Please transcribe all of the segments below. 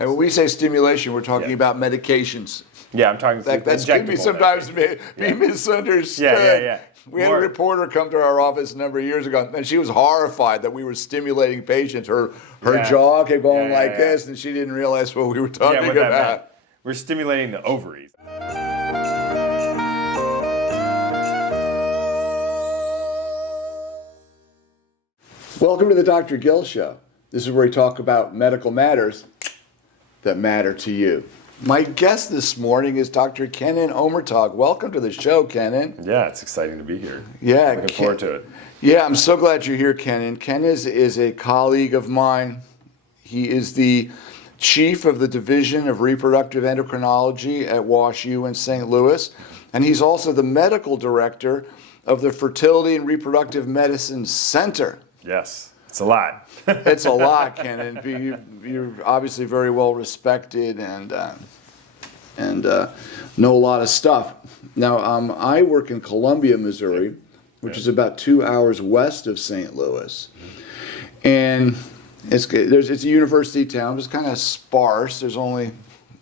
And when we say stimulation, we're talking about medications. Yeah, I'm talking That can be sometimes be misunderstood. Yeah. We had a reporter come to our office a number of years ago, and she was horrified that we were stimulating patients. Her jaw kept going like this, and she didn't realize what we were talking about. We're stimulating the ovaries. Welcome to the Dr. Gill Show. This is where we talk about medical matters that matter to you. My guest this morning is Dr. Kenan Omurtag. Welcome to the show, Kenan. Yeah, it's exciting to be here. Yeah, looking forward to it. Yeah, I'm so glad you're here, Kenan. Kenan is a colleague of mine. He is the chief of the Division of Reproductive Endocrinology at WashU in St. Louis, and he's also the medical director of the Fertility and Reproductive Medicine Center. Yes, it's a lot. It's a lot, Kenan. You're obviously very well respected and know a lot of stuff. Now, I work in Columbia, Missouri, which is about 2 hours west of St. Louis, and it's a university town. It's kind of sparse. There's only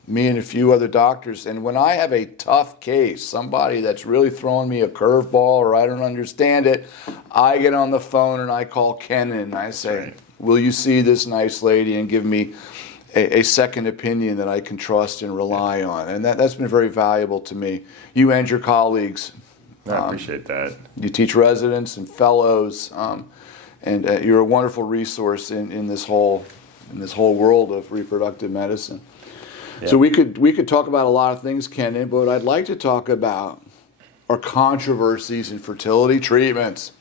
me and a few other doctors, and when I have a tough case, somebody that's really throwing me a curveball or I don't understand it, I get on the phone and I call Kenan and I say, will you see this nice lady and give me a second opinion that I can trust and rely on? And that's been very valuable to me. You and your colleagues. I appreciate that. You teach residents and fellows, and you're a wonderful resource in this whole world of reproductive medicine. Yeah. So we could talk about a lot of things, Kenan, but what I'd like to talk about are controversies in fertility treatments.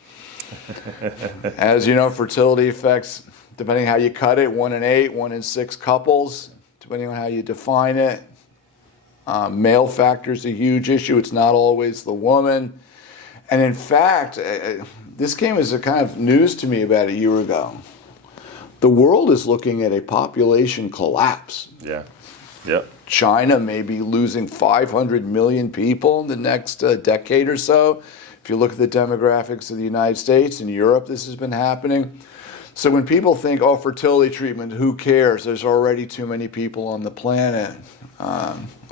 As you know, fertility affects, depending how you cut it, 1 in 8, 1 in 6 couples, depending on how you define it. Male factor is a huge issue. It's not always the woman. And in fact, this came as a kind of news to me about a year ago. The world is looking at a population collapse. Yeah. Yep. China may be losing 500 million people in the next decade or so. If you look at the demographics of the United States and Europe, this has been happening. So when people think, oh, fertility treatment, who cares? There's already too many people on the planet.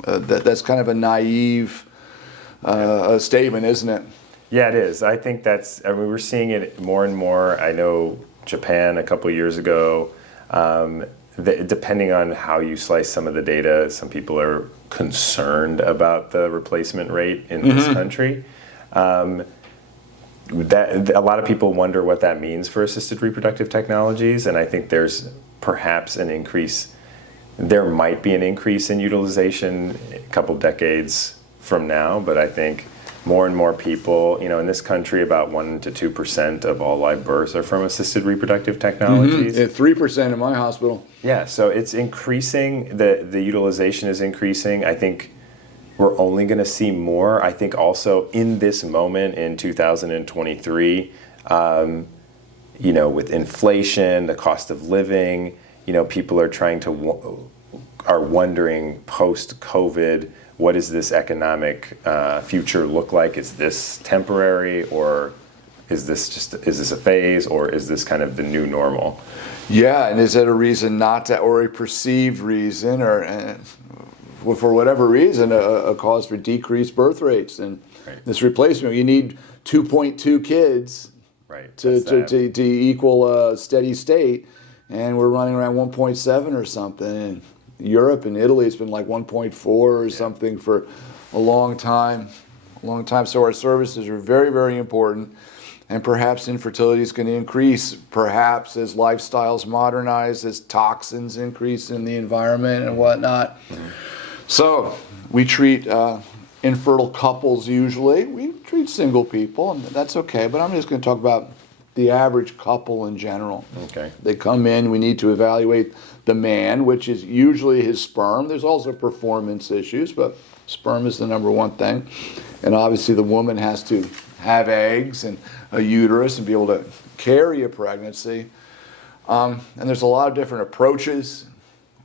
That's kind of a naive statement, isn't it? Yeah, it is. I think we're seeing it more and more. I know Japan a couple of years ago, depending on how you slice some of the data, some people are concerned about the replacement rate in this country. A lot of people wonder what that means for assisted reproductive technologies, and I think there's perhaps an increase. There might be an increase in utilization a couple decades from now, but I think more and more people, in this country, about 1% to 2% of all live births are from assisted reproductive technologies. 3% in my hospital. Yeah, so it's increasing. The utilization is increasing. I think we're only going to see more. I think also in this moment in 2023, with inflation, the cost of living, people are wondering post-COVID, what does this economic future look like? Is this temporary, or is this a phase, or is this kind of the new normal? Yeah, and is it a reason not to, or a perceived reason, or for whatever reason, a cause for decreased birth rates? And this replacement, you need 2.2 kids to equal a steady state, and we're running around 1.7 or something. And Europe and Italy, it's been like 1.4 or something for a long time. So our services are very, very important, and perhaps infertility is going to increase, perhaps as lifestyles modernize, as toxins increase in the environment and whatnot. So we treat infertile couples usually. We treat single people, and that's okay, but I'm just going to talk about the average couple in general. Okay. They come in, we need to evaluate the man, which is usually his sperm. There's also performance issues, but sperm is the number one thing. And obviously the woman has to have eggs and a uterus and be able to carry a pregnancy. And there's a lot of different approaches,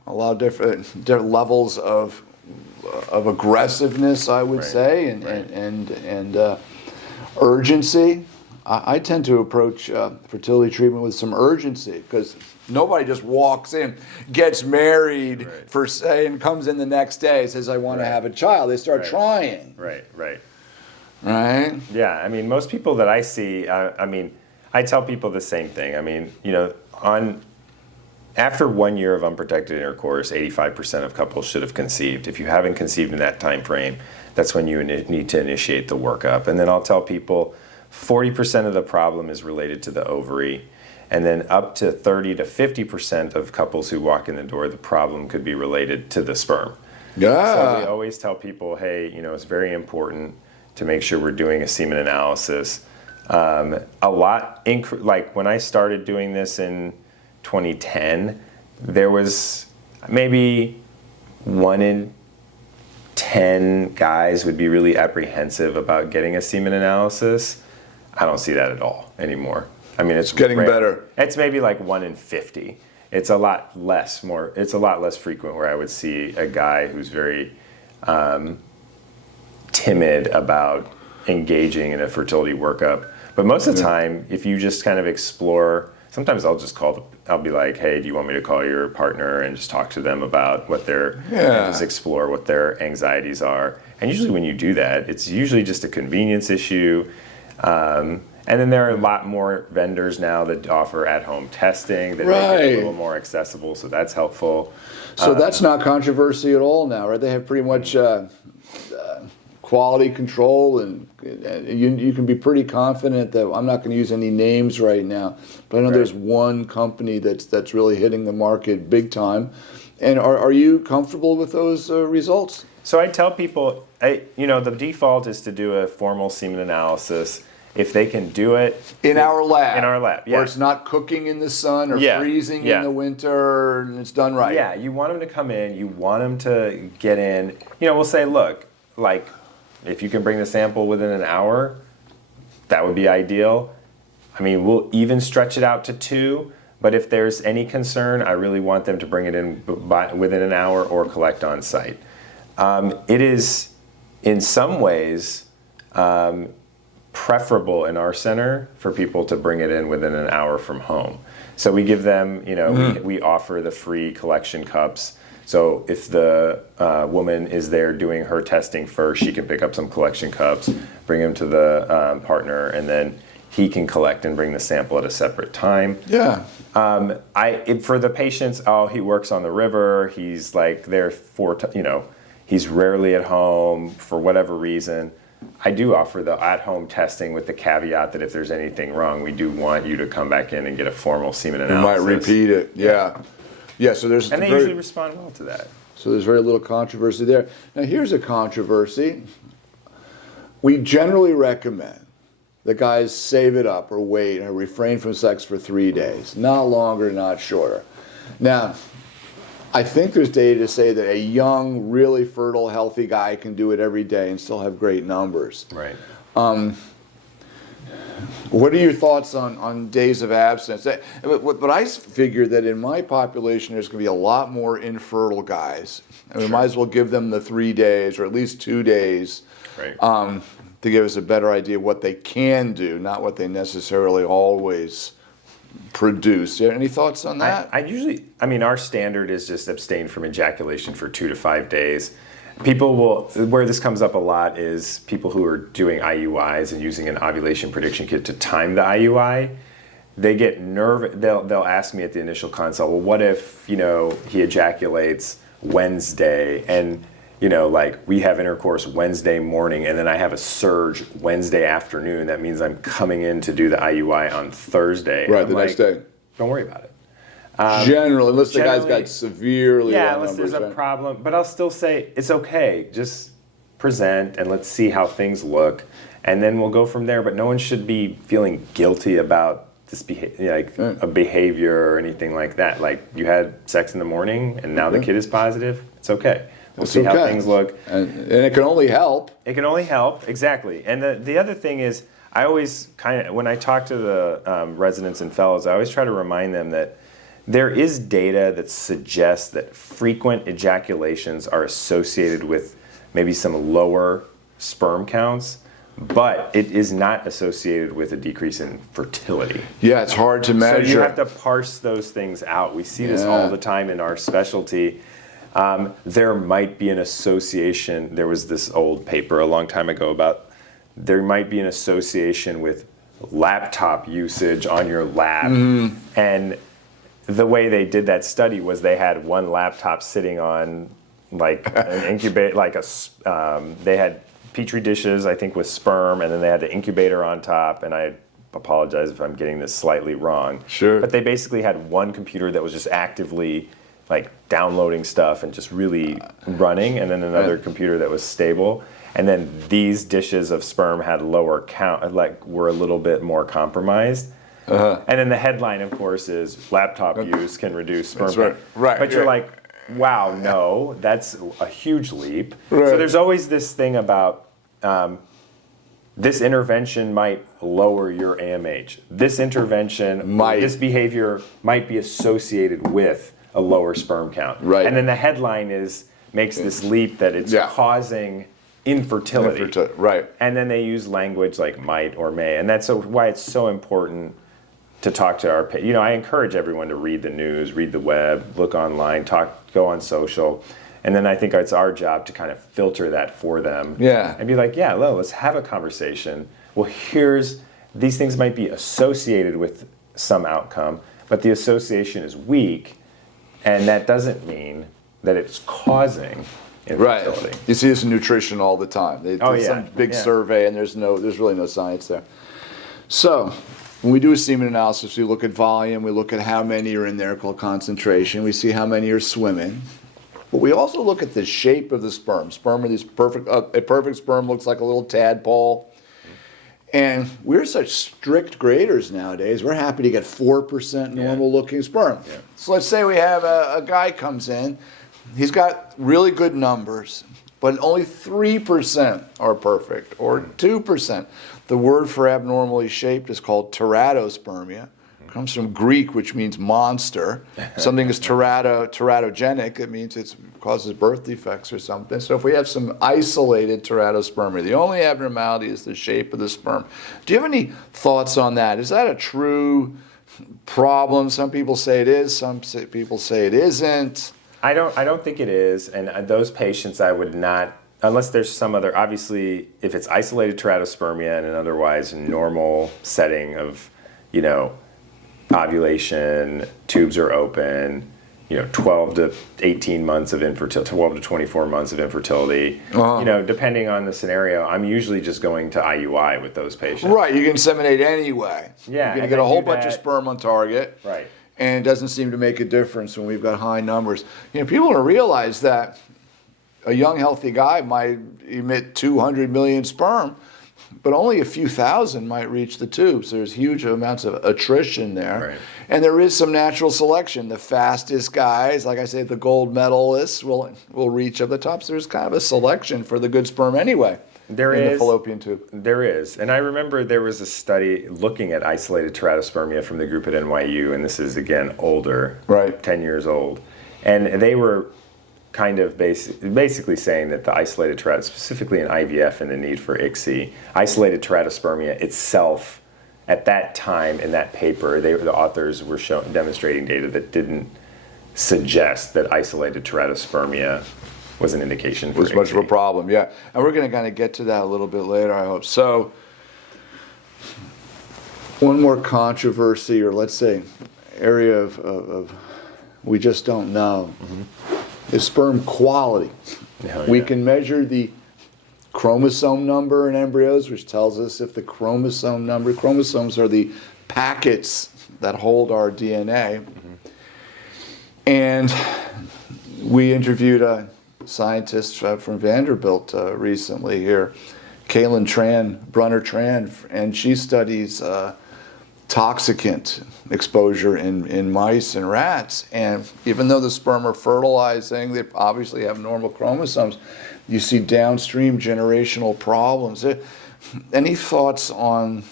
a lot of different levels of aggressiveness, I would say, and urgency. I tend to approach fertility treatment with some urgency because nobody just walks in, gets married for say, and comes in the next day, says, I want to have a child. They start trying. Right. Right? Yeah, I mean, most people that I see, I tell people the same thing. I mean, after 1 year of unprotected intercourse, 85% of couples should have conceived. If you haven't conceived in that time frame, that's when you need to initiate the workup. And then I'll tell people 40% of the problem is related to the ovary. And then up to 30 to 50% of couples who walk in the door, the problem could be related to the sperm. Yeah. So we always tell people, hey, it's very important to make sure we're doing a semen analysis. Like when I started doing this in 2010, there was maybe 1 in 10 guys would be really apprehensive about getting a semen analysis. I don't see that at all anymore. I mean, it's getting rare. better. It's maybe like 1 in 50. It's a lot less frequent where I would see a guy who's very timid about engaging in a fertility workup. But most of the time, if you just kind of explore, sometimes I'll be like, hey, do you want me to call your partner and just talk to them about what and just explore what their anxieties are. And usually when you do that, it's usually just a convenience issue. And then there are a lot more vendors now that offer at-home testing that make it a little more accessible, so that's helpful. So that's not controversy at all now, right? They have pretty much quality control, and you can be pretty confident that I'm not going to use any names right now, but I know there's one company that's really hitting the market big time. And are you comfortable with those results? So I tell people, the default is to do a formal semen analysis. If they can do it in our lab, yeah. Where it's not cooking in the sun or freezing in the winter, and it's done right. Yeah, you want them to come in. You want them to get in. We'll say, look, like, if you can bring the sample within an hour, that would be ideal. I mean, we'll even stretch it out to 2. But if there's any concern, I really want them to bring it in within an hour or collect on site. It is, in some ways, preferable in our center for people to bring it in within an hour from home. So we give them, we offer the free collection cups. So if the woman is there doing her testing first, she can pick up some collection cups, bring them to the partner, and then he can collect and bring the sample at a separate time. Yeah. For the patients, he works on the river. He's like there he's rarely at home for whatever reason. I do offer the at-home testing with the caveat that if there's anything wrong, we do want you to come back in and get a formal semen analysis. You might repeat it, yeah. So there's and they usually respond well to that. So there's very little controversy there. Now here's a controversy. We generally recommend that guys save it up or wait or refrain from sex for 3 days, not longer, not shorter. Now, I think there's data to say that a young, really fertile, healthy guy can do it every day and still have great numbers. Right. What are your thoughts on days of abstinence? But I figure that in my population, there's going to be a lot more infertile guys. And we might as well give them the 3 days or at least 2 days to give us a better idea of what they can do, not what they necessarily always produce. Any thoughts on that? Our standard is just abstain from ejaculation for 2 to 5 days. Where this comes up a lot is people who are doing IUIs and using an ovulation prediction kit to time the IUI. They get nervous. They'll ask me at the initial consult, well, what if, he ejaculates Wednesday and, we have intercourse Wednesday morning and then I have a surge Wednesday afternoon. That means I'm coming in to do the IUI on Thursday. Right, the next day. Don't worry about it. Generally, unless the guy's got severely low unless numbers, there's a problem. But I'll still say it's okay. Just present and let's see how things look, and then we'll go from there. But no one should be feeling guilty about this a behavior or anything like that. Like you had sex in the morning and now the kid is positive. It's okay. We'll see how things look, and it can only help. It can only help, exactly. And the other thing is, I always when I talk to the residents and fellows, I always try to remind them that there is data that suggests that frequent ejaculations are associated with maybe some lower sperm counts. but it is not associated with a decrease in fertility. Yeah, it's hard to measure. So you have to parse those things out. We see this all the time in our specialty. There might be an association. There was this old paper a long time ago about there might be an association with laptop usage on your lap. And the way they did that study was they had one laptop sitting on like an incubator, they had Petri dishes, I think, with sperm, and then they had the incubator on top, and I apologize if I'm getting this slightly wrong. Sure. But they basically had one computer that was just actively like downloading stuff and just really running, and then another computer that was stable. And then these dishes of sperm had lower count, like were a little bit more compromised. And then the headline, of course, is laptop use can reduce sperm count. Right. But you're like, wow, no, that's a huge leap. Right. So there's always this thing about this intervention might lower your AMH. This intervention, this behavior might be associated with a lower sperm count. Right. And then the headline makes this leap that it's causing infertility. Right. And then they use language like might or may. And that's why it's so important to talk to our, I encourage everyone to read the news, read the web, look online, go on social. And then I think it's our job to kind of filter that for them. Yeah. And be like, let's have a conversation. Well, these things might be associated with some outcome, but the association is weak, and that doesn't mean that it's causing infertility. Right. You see this in nutrition all the time. They do some big survey, and there's really no science there. So when we do a semen analysis, we look at volume, we look at how many are in there, called concentration. We see how many are swimming. But we also look at the shape of the sperm. Sperm are these a perfect sperm looks like a little tadpole. And we're such strict graders nowadays. We're happy to get 4% normal looking sperm. Yeah. So let's say we have a guy comes in. He's got really good numbers, but only 3% are perfect, or 2%. The word for abnormally shaped is called teratospermia. It comes from Greek, which means monster. Something is teratogenic. It means it causes birth defects or something. So if we have some isolated teratospermia, the only abnormality is the shape of the sperm. Do you have any thoughts on that? Is that a true problem? Some people say it is. Some people say it isn't. I don't think it is, and those patients I would not, unless there's some other, obviously, if it's isolated teratospermia in an otherwise normal setting of, ovulation, tubes are open, 12 to 18 months of infertility, 12 to 24 months of infertility, depending on the scenario, I'm usually just going to IUI with those patients. Right, you can inseminate anyway. Yeah. You're going to get a whole bunch of sperm on target. Right. And it doesn't seem to make a difference when we've got high numbers. People don't realize that a young, healthy guy might emit 200 million sperm, but only a few thousand might reach the tube. So there's huge amounts of attrition there. Right. And there is some natural selection. The fastest guys, like I say, the gold medalists will reach up the top. So there's kind of a selection for the good sperm anyway. There is. The fallopian tube. There is. And I remember there was a study looking at isolated teratospermia from the group at NYU, and this is, again, older, 10 years old. And they were kind of basically saying that the isolated teratospermia, specifically in IVF and the need for ICSI, isolated teratospermia itself, at that time in that paper, the authors were demonstrating data that didn't suggest that isolated teratospermia was an indication for was much of a ICSI. problem, yeah. And we're going to kind of get to that a little bit later, I hope. So, one more controversy, or let's say area of we just don't know, is sperm quality. We can measure the chromosome number in embryos, which tells us if the chromosomes are the packets that hold our DNA. And we interviewed a scientist from Vanderbilt recently here, Brunner Tran, and she studies toxicant exposure in mice and rats. And even though the sperm are fertilizing, they obviously have normal chromosomes, you see downstream generational problems. Any thoughts on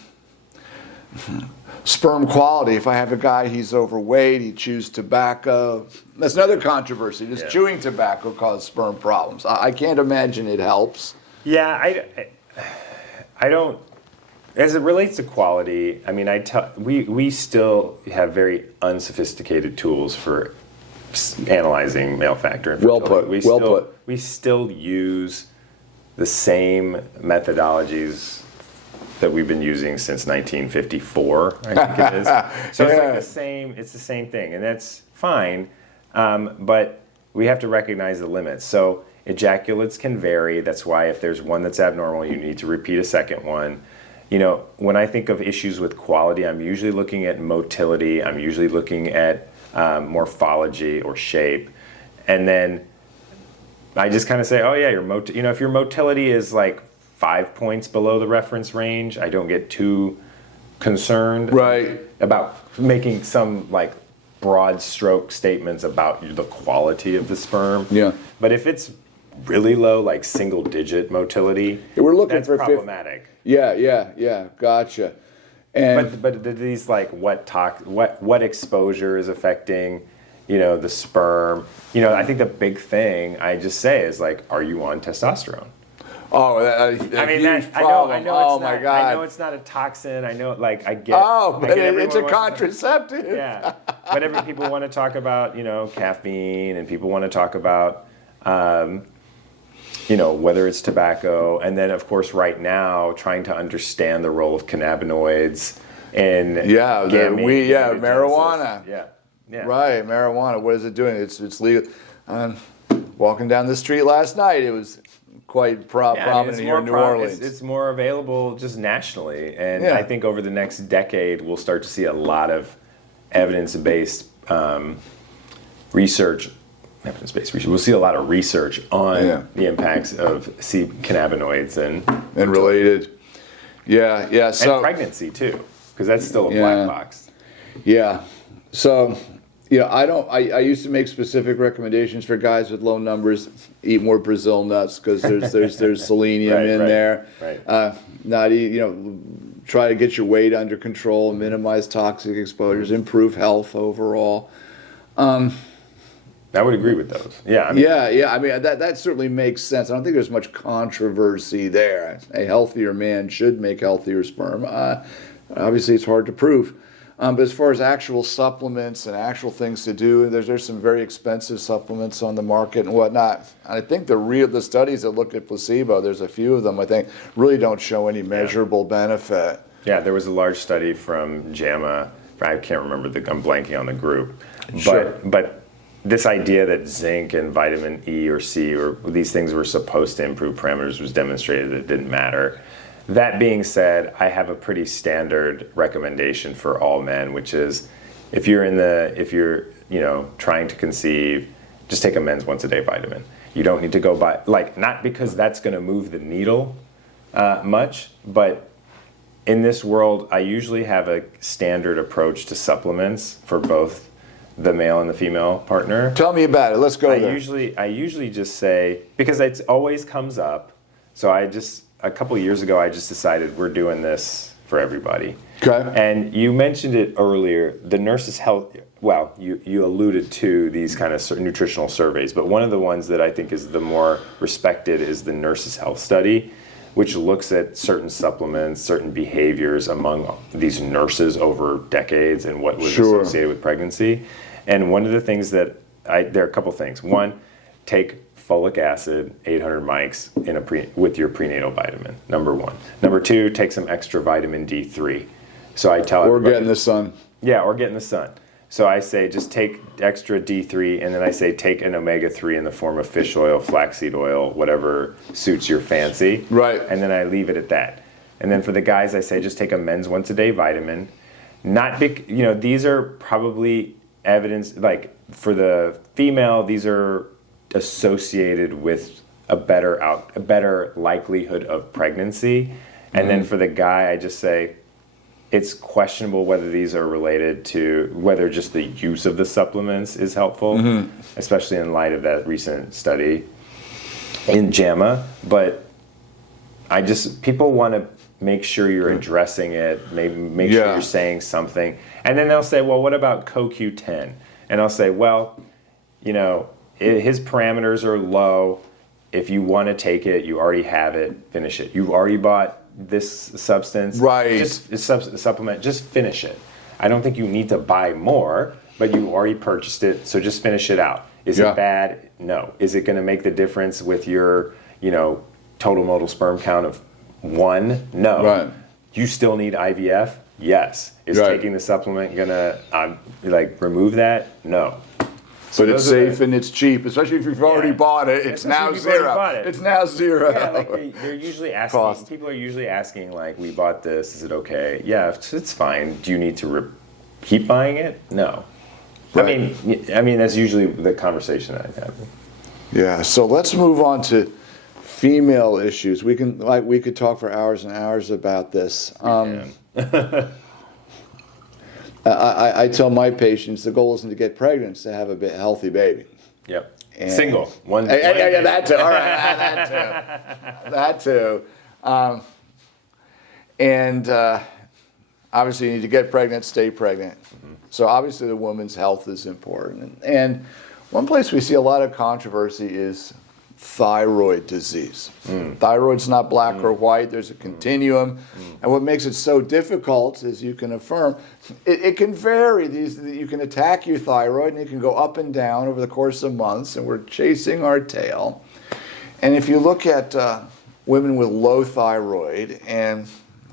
sperm quality? If I have a guy, he's overweight, he chews tobacco. That's another controversy. Does chewing tobacco cause sperm problems? I can't imagine it helps. Yeah, I don't. As it relates to quality, I mean, we still have very unsophisticated tools for analyzing male factor infertility. Well put. We still use the same methodologies that we've been using since 1954, I think it is. So it's like it's the same thing, and that's fine, but we have to recognize the limits. So ejaculates can vary. That's why if there's one that's abnormal, you need to repeat a second one. You know, when I think of issues with quality, I'm usually looking at motility. I'm usually looking at morphology or shape, and then I just kind of say, oh yeah, if your motility is like 5 points below the reference range, I don't get too concerned about making some like broad stroke statements about the quality of the sperm. Yeah. But if it's really low, like single digit motility, we're looking that's for problematic. Yeah, gotcha. And But these like what exposure is affecting, the sperm. I think the big thing I just say is like, are you on testosterone? Oh, I mean, huge I problem. know. My God. I know it's not a toxin. I know, like, I get. Oh, but it's a wants contraceptive. yeah, but people want to talk about, caffeine, and people want to talk about, whether it's tobacco, and then of course right now trying to understand the role of cannabinoids and marijuana. Yeah. Right, marijuana. What is it doing? It's legal. Walking down the street last night, it was quite prominent here in New Orleans. It's more available just nationally, and I think over the next decade we'll start to see a lot of evidence-based research. We'll see a lot of research on the impacts of cannabinoids and related. Yeah. So and pregnancy too, because that's still a black box. Yeah. So, I used to make specific recommendations for guys with low numbers. Eat more Brazil nuts because there's selenium in there. Right. Not eat. Try to get your weight under control, minimize toxic exposures, improve health overall. I would agree with those. Yeah. I mean, that certainly makes sense. I don't think there's much controversy there. A healthier man should make healthier sperm. Obviously, it's hard to prove. But as far as actual supplements and actual things to do, there's some very expensive supplements on the market and whatnot. And I think the studies that look at placebo, there's a few of them I think really don't show any measurable benefit. Yeah, there was a large study from JAMA. I can't remember I'm blanking on the group. Sure. But this idea that zinc and vitamin E or C or these things were supposed to improve parameters was demonstrated that it didn't matter. That being said, I have a pretty standard recommendation for all men, which is if you're trying to conceive, just take a men's once a day vitamin. You don't need to go by, not because that's going to move the needle much, but in this world, I usually have a standard approach to supplements for both the male and the female partner. Tell me about it. Let's go there. I usually just say, because it always comes up, so a couple of years ago, I just decided we're doing this for everybody. Okay. And you mentioned it earlier, the nurses' health, well, you alluded to these kind of nutritional surveys, but one of the ones that I think is the more respected is the nurses' health study, which looks at certain supplements, certain behaviors among these nurses over decades and what was associated with pregnancy. And one of the things there are a couple things. One, take folic acid, 800 mics with your prenatal vitamin, number one. Number two, take some extra vitamin D3. So I tell everybody, get in the sun. Yeah, or get in the sun. So I say just take extra D3, and then I say take an omega-3 in the form of fish oil, flaxseed oil, whatever suits your fancy. Right. And then I leave it at that. And then for the guys, I say just take a men's once-a-day vitamin. These are probably evidence, like for the female, these are associated with a better likelihood of pregnancy. And then for the guy, I just say it's questionable whether these are related to whether just the use of the supplements is helpful, especially in light of that recent study in JAMA. But people want to make sure you're addressing it, maybe make sure you're saying something. And then they'll say, well, what about CoQ10? And I'll say, well, his parameters are low. if you want to take it, you already have it, finish it. You've already bought this substance, Right. Just supplement, just finish it. I don't think you need to buy more, but you already purchased it, so just finish it out. Is it bad? No. Is it going to make the difference with your, total modal sperm count of 1? No. Right. You still need IVF? Yes. Is taking the supplement going to remove that? No. But it's safe and it's cheap, especially if you've already bought it. It's now zero. It's now zero. Yeah, they're usually asking. People are usually asking, we bought this. Is it okay? Yeah, it's fine. Do you need to keep buying it? No. Right. I mean that's usually the conversation that I have. Yeah. So let's move on to female issues. We could talk for hours and hours about this. I tell my patients the goal isn't to get pregnant; it's to have a healthy baby. Yep. And single. One. Yeah, that too. All right, that too. Obviously, you need to get pregnant, stay pregnant. Mm-hmm. So obviously, the woman's health is important. And one place we see a lot of controversy is thyroid disease. Thyroid's not black or white. There's a continuum. And what makes it so difficult, as you can affirm, it can vary. You can attack your thyroid and it can go up and down over the course of months, and we're chasing our tail. And if you look at women with low thyroid, and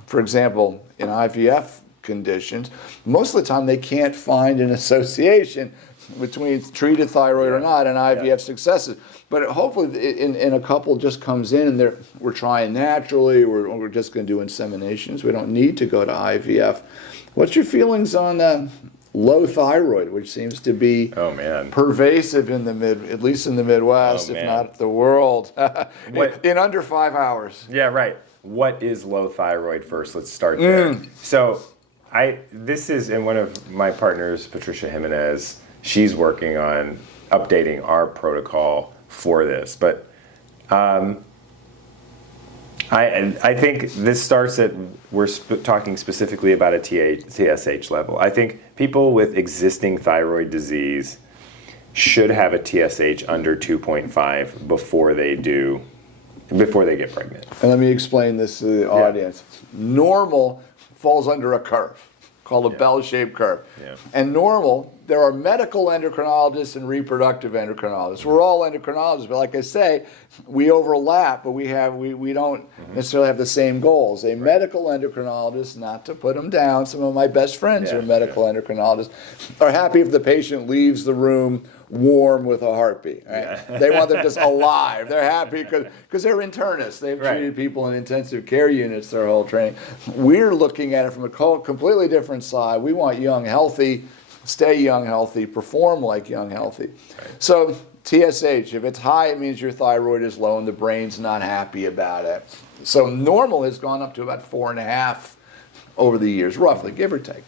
for example, in IVF conditions, most of the time they can't find an association between treated thyroid or not and IVF successes. But hopefully in a couple just comes in and we're trying naturally, we're just going to do inseminations. We don't need to go to IVF. What's your feelings on low thyroid, which seems to be pervasive at least in the Midwest, if not the world, in under 5 hours? Yeah, right. What is low thyroid first? Let's start there. So this is, and one of my partners, Patricia Jimenez, she's working on updating our protocol for this. But I think this starts at, we're talking specifically about a TSH level. I think people with existing thyroid disease should have a TSH under 2.5 before they get pregnant. And let me explain this to the audience. Normal falls under a curve called a bell-shaped curve. Yeah. And normal, there are medical endocrinologists and reproductive endocrinologists. We're all endocrinologists, but like I say, we overlap, but we don't necessarily have the same goals. A medical endocrinologist, not to put them down, some of my best friends are medical endocrinologists, are happy if the patient leaves the room warm with a heartbeat. Right? Yeah. They want them just alive. They're happy because they're internists. They've treated people in intensive care units their whole training. We're looking at it from a completely different side. We want young, healthy, stay young, healthy, perform like young, healthy. Right. So TSH, if it's high, it means your thyroid is low and the brain's not happy about it. So normal has gone up to about 4.5 over the years, roughly, give or take.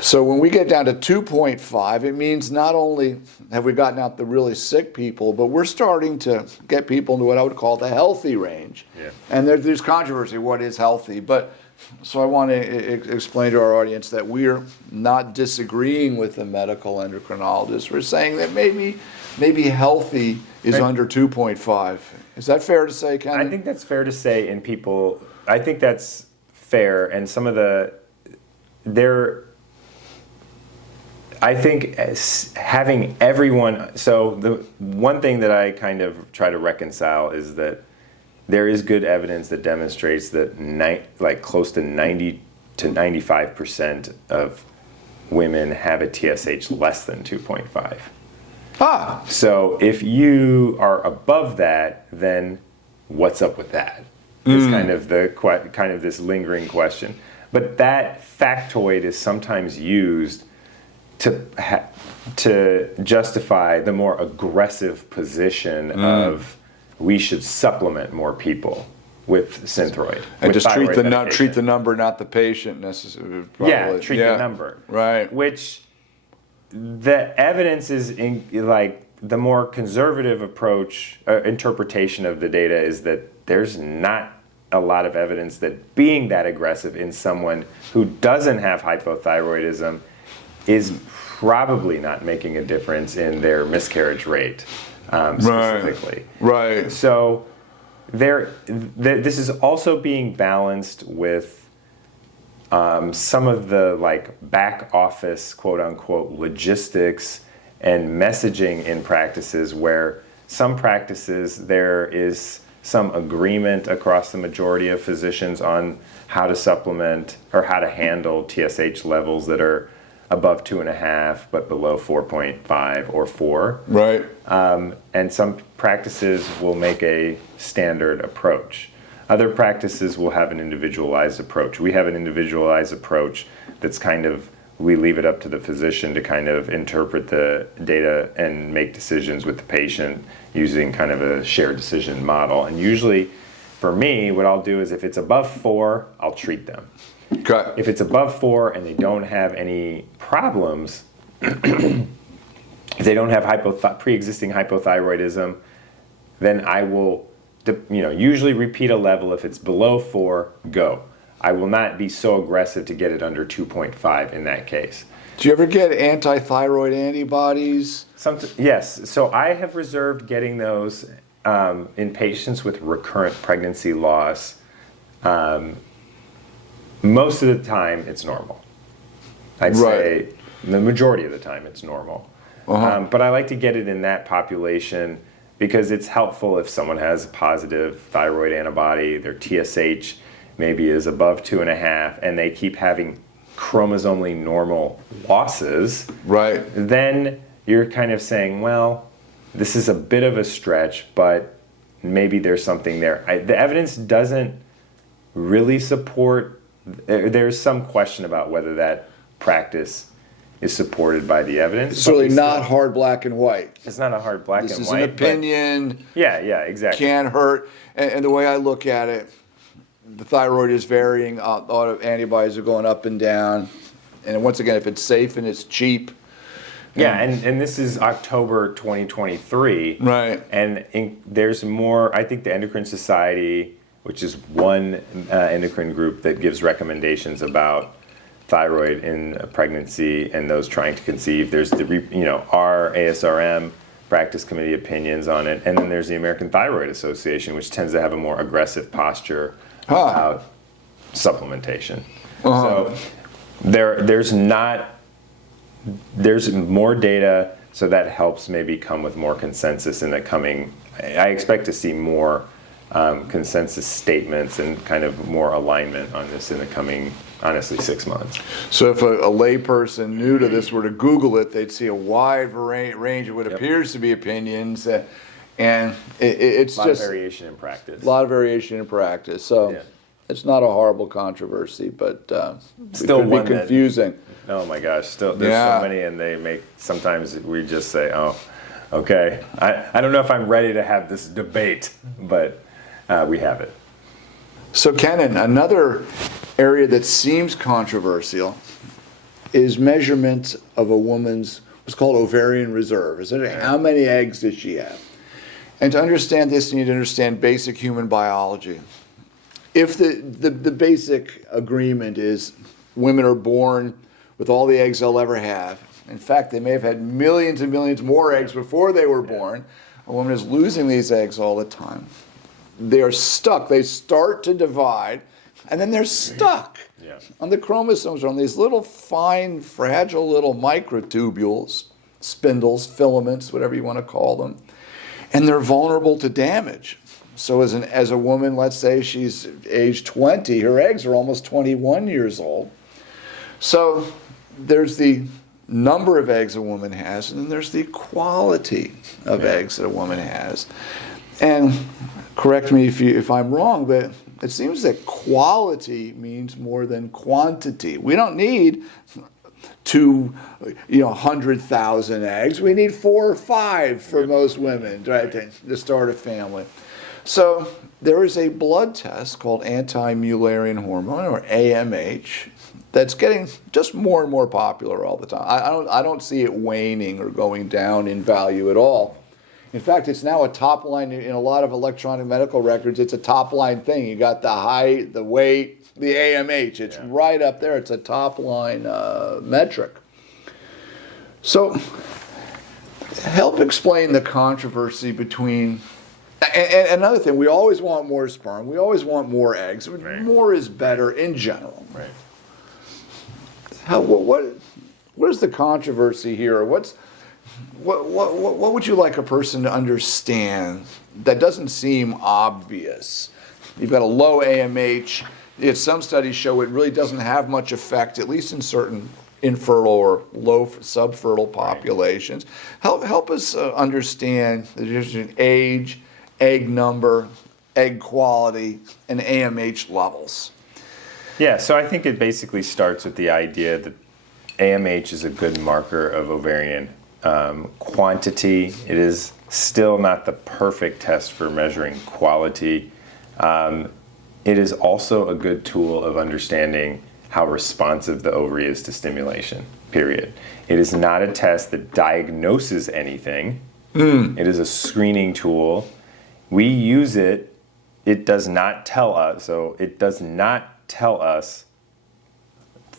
So when we get down to 2.5, it means not only have we gotten out the really sick people, but we're starting to get people into what I would call the healthy range. Yeah. And there's controversy, what is healthy? So I want to explain to our audience that we're not disagreeing with the medical endocrinologist. We're saying that maybe healthy is under 2.5. Is that fair to say, Ken? I think that's fair to say in people. I think that's fair. And some of I think having everyone, so the one thing that I kind of try to reconcile is that there is good evidence that demonstrates that close to 90 to 95% of women have a TSH less than 2.5. So if you are above that, then what's up with that? Is kind of this lingering question. But that factoid is sometimes used to justify the more aggressive position of we should supplement more people with Synthroid. And just treat the number, not the patient necessarily. Yeah, treat the number. Right. Which the evidence is the more conservative approach, interpretation of the data is that there's not a lot of evidence that being that aggressive in someone who doesn't have hypothyroidism is probably not making a difference in their miscarriage rate. specifically. Right. So this is also being balanced with some of the like back office, quote unquote, logistics and messaging in practices where some practices there is some agreement across the majority of physicians on how to supplement or how to handle TSH levels that are above 2.5 but below 4.5 or 4. Right. And some practices will make a standard approach. Other practices will have an individualized approach. We have an individualized approach that's kind of, we leave it up to the physician to kind of interpret the data and make decisions with the patient using kind of a shared decision model. And usually, for me, what I'll do is if it's above 4, I'll treat them. Okay. If it's above 4 and they don't have any problems, if they don't have pre-existing hypothyroidism, then I will usually repeat a level. If it's below 4, go. I will not be so aggressive to get it under 2.5 in that case. Do you ever get anti-thyroid antibodies? Yes. So I have reserved getting those in patients with recurrent pregnancy loss. Most of the time, it's normal. I'd say the majority of the time, it's normal. But I like to get it in that population because it's helpful if someone has a positive thyroid antibody, their TSH maybe is above 2.5, and they keep having chromosomally normal losses. Right. Then you're kind of saying, well, this is a bit of a stretch, but maybe there's something there. The evidence doesn't really support, there's some question about whether that practice is supported by the evidence. It's really not hard black and white. It's not a hard black and white. This is an opinion. Yeah, exactly. Can't hurt. And the way I look at it, the thyroid is varying. Antibodies are going up and down. And once again, if it's safe and it's cheap. Yeah, and this is October 2023. Right. And there's more, I think the Endocrine Society, which is one endocrine group that gives recommendations about thyroid in pregnancy and those trying to conceive. There's our ASRM practice committee opinions on it, and then there's the American Thyroid Association, which tends to have a more aggressive posture about supplementation. So there's more data, so that helps maybe come with more consensus in the coming. I expect to see more consensus statements and kind of more alignment on this in the coming, honestly, 6 months. So if a layperson new to this were to Google it, they'd see a wide range of what appears to be opinions, and it's just a lot just of variation in practice. A lot of variation in practice. So it's not a horrible controversy, but still it could be confusing. Oh my gosh, still there's so many, and sometimes we just say, oh, okay. I don't know if I'm ready to have this debate, but we have it. So Kenan, another area that seems controversial is measurement of a woman's what's called ovarian reserve. Is it how many eggs does she have? And to understand this, you need to understand basic human biology. If the basic agreement is women are born with all the eggs they'll ever have, in fact, they may have had millions and millions more eggs before they were born, a woman is losing these eggs all the time. They are stuck. They start to divide, and then they're stuck on the chromosomes, on these little fine, fragile little microtubules, spindles, filaments, whatever you want to call them, and they're vulnerable to damage. So as a woman, let's say she's age 20, her eggs are almost 21 years old. So there's the number of eggs a woman has, and then there's the quality of eggs that a woman has. And correct me if I'm wrong, but it seems that quality means more than quantity. We don't need 100,000 eggs. We need 4 or 5 for most women, right, to start a family. So there is a blood test called anti-Mullerian hormone, or AMH, that's getting just more and more popular all the time. I don't see it waning or going down in value at all. In fact, it's now a top line in a lot of electronic medical records. It's a top line thing. You got the height, the weight, the AMH. It's right up there. It's a top line metric. So Help explain the controversy between. And another thing, we always want more sperm. We always want more eggs. Right. More is better in general. Right. What is the controversy here? What would you like a person to understand that doesn't seem obvious? You've got a low AMH. Yet some studies show it really doesn't have much effect, at least in certain infertile or low subfertile populations. Help us understand the difference between age, egg number, egg quality, and AMH levels. Yeah, so I think it basically starts with the idea that AMH is a good marker of ovarian quantity. It is still not the perfect test for measuring quality. It is also a good tool of understanding how responsive the ovary is to stimulation, period. It is not a test that diagnoses anything. It is a screening tool. We use it. It does not tell us,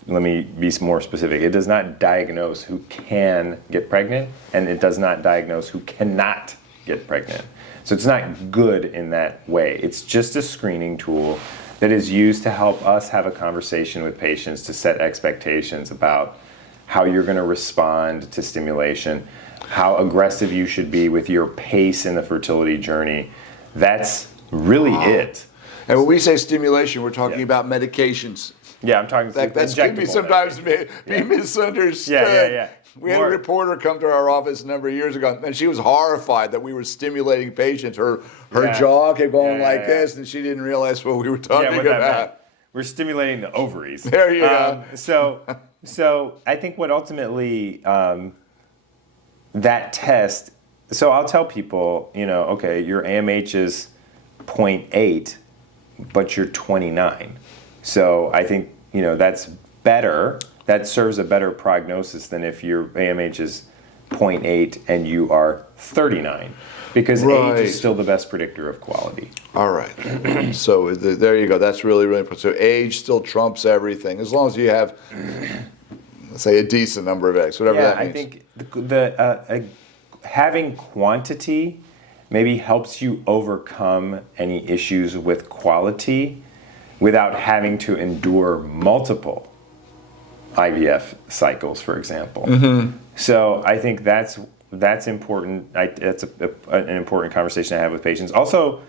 let me be more specific. It does not diagnose who can get pregnant, and it does not diagnose who cannot get pregnant. So it's not good in that way. It's just a screening tool that is used to help us have a conversation with patients to set expectations about how you're going to respond to stimulation, how aggressive you should be with your pace in the fertility journey. That's really it. And when we say stimulation, we're talking about medications. Yeah, I'm talking That can be sometimes be misunderstood. Yeah. We had a reporter come to our office a number of years ago, and she was horrified that we were stimulating patients. Her jaw kept going like this, and she didn't realize what we were talking about. We're stimulating the ovaries. There you go. So I think what ultimately that test. So I'll tell people, okay, your AMH is 0.8, but you're 29. So I think that's better. That serves a better prognosis than if your AMH is 0.8 and you are 39, because age is still the best predictor of quality. All right. So there you go. That's really, really important. So age still trumps everything, as long as you have, let's say, a decent number of eggs, whatever that means. I think having quantity maybe helps you overcome any issues with quality without having to endure multiple IVF cycles, for example. So I think that's important. That's an important conversation to have with patients. Also,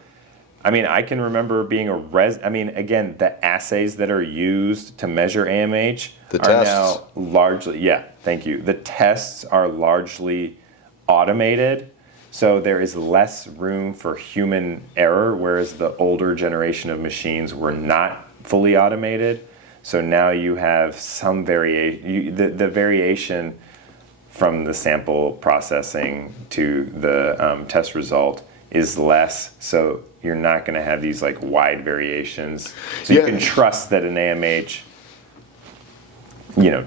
I can remember being again, the assays that are used to measure AMH now largely, thank you. The tests are largely automated, so there is less room for human error, whereas the older generation of machines were not fully automated. So now you have some variation. The variation from the sample processing to the test result is less. So you're not going to have these wide variations. So you can trust that an AMH,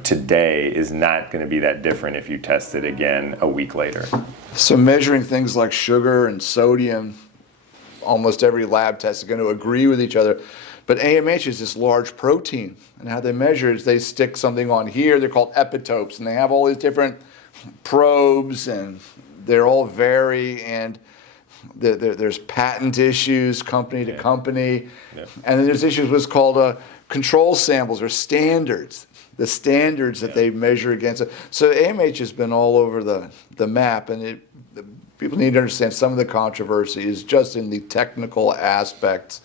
today is not going to be that different if you test it again a week later. So measuring things like sugar and sodium, almost every lab test is going to agree with each other. But AMH is this large protein, and how they measure is they stick something on here. They're called epitopes, and they have all these different probes, and they're all vary, and there's patent issues company to company. And then there's issues what's called control samples or standards, the standards that they measure against. So AMH has been all over the map, and people need to understand some of the controversy is just in the technical aspects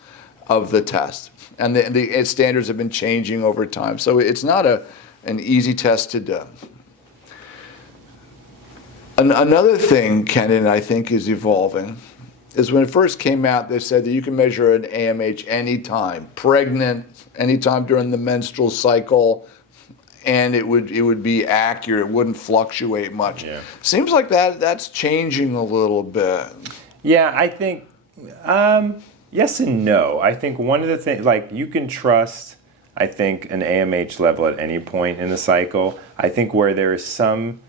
of the test. And the standards have been changing over time. So it's not an easy test to do. Another thing, Kenan, I think is evolving, is when it first came out, they said that you can measure an AMH anytime, pregnant, anytime during the menstrual cycle, and it would be accurate, it wouldn't fluctuate much. Seems like that's changing a little bit. Yeah, I think... yes and no. I think one of the things, you can trust, I think, an AMH level at any point in the cycle. I think where there is some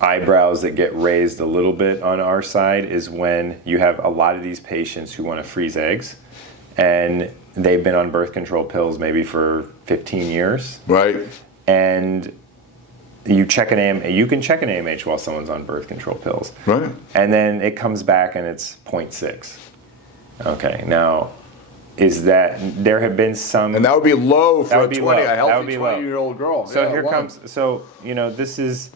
eyebrows that get raised a little bit on our side is when you have a lot of these patients who want to freeze eggs, and they've been on birth control pills maybe for 15 years. Right. And you check an you can check an AMH while someone's on birth control pills. Right. And then it comes back and it's 0.6. Okay, now, is that, there have been some... And that would be low for a healthy 20-year-old girl. So yeah, here comes, so, this is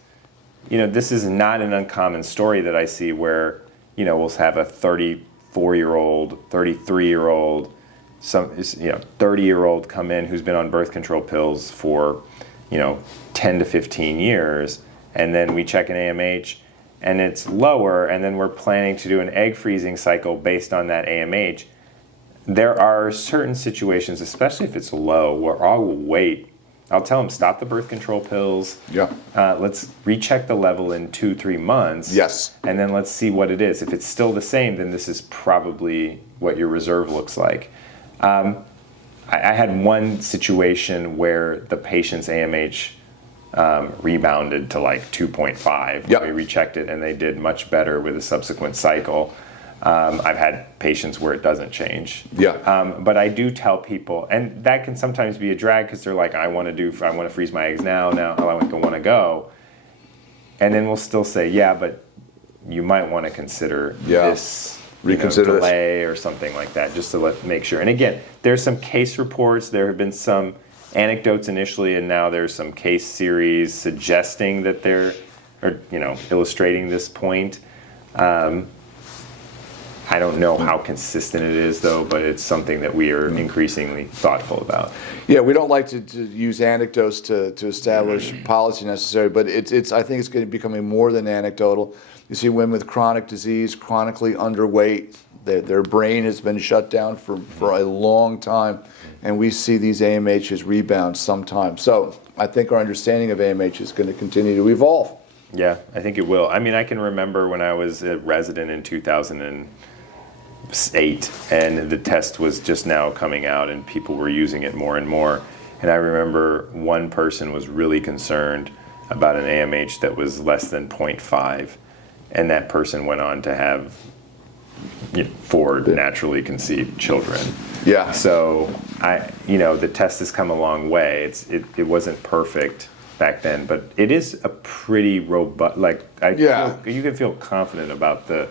not an uncommon story that I see where, we'll have a 34-year-old, 33-year-old, 30-year-old come in who's been on birth control pills for, 10 to 15 years, and then we check an AMH and it's lower, and then we're planning to do an egg freezing cycle based on that AMH. There are certain situations, especially if it's low, where I'll wait. I'll tell them, stop the birth control pills. Yeah. Let's recheck the level in 2-3 months. Yes. And then let's see what it is. If it's still the same, then this is probably what your reserve looks like. I had one situation where the patient's AMH rebounded to like 2.5. Yep. We rechecked it and they did much better with a subsequent cycle. I've had patients where it doesn't change. Yeah. But I do tell people, and that can sometimes be a drag because they're like, I want to freeze my eggs now I want to go. And then we'll still say, yeah, but you might want to consider this delay or something like that, just to make sure. And again, there's some case reports. There have been some anecdotes initially, and now there's some case series suggesting that they're, illustrating this point. I don't know how consistent it is, though, but it's something that we are increasingly thoughtful about. Yeah, we don't like to use anecdotes to establish policy necessarily, but it's I think it's going to be becoming more than anecdotal. You see women with chronic disease, chronically underweight, their brain has been shut down for a long time, and we see these AMHs rebound sometimes. So I think our understanding of AMH is going to continue to evolve. Yeah, I think it will. I mean, I can remember when I was a resident in 2008, and the test was just now coming out, and people were using it more and more. And I remember one person was really concerned about an AMH that was less than 0.5, and that person went on to have 4 naturally conceived children. Yeah. So the test has come a long way. It wasn't perfect back then, but it is a pretty robust, you can feel confident about the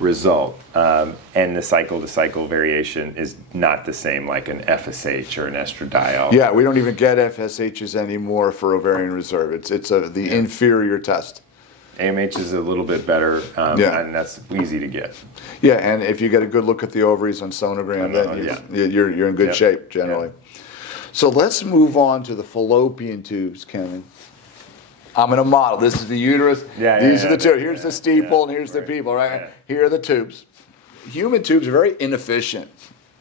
result. And the cycle-to-cycle variation is not the same like an FSH or an estradiol. Yeah, we don't even get FSHs anymore for ovarian reserve. It's the inferior test. AMH is a little bit better, and that's easy to get. Yeah, and if you get a good look at the ovaries on sonogram, then you're in good shape generally. Yeah. So let's move on to the fallopian tubes, Kenan. I'm going to model. This is the uterus. These are the tubes. Here's the steeple, and here's the people, right? Yeah. Here are the tubes. Human tubes are very inefficient.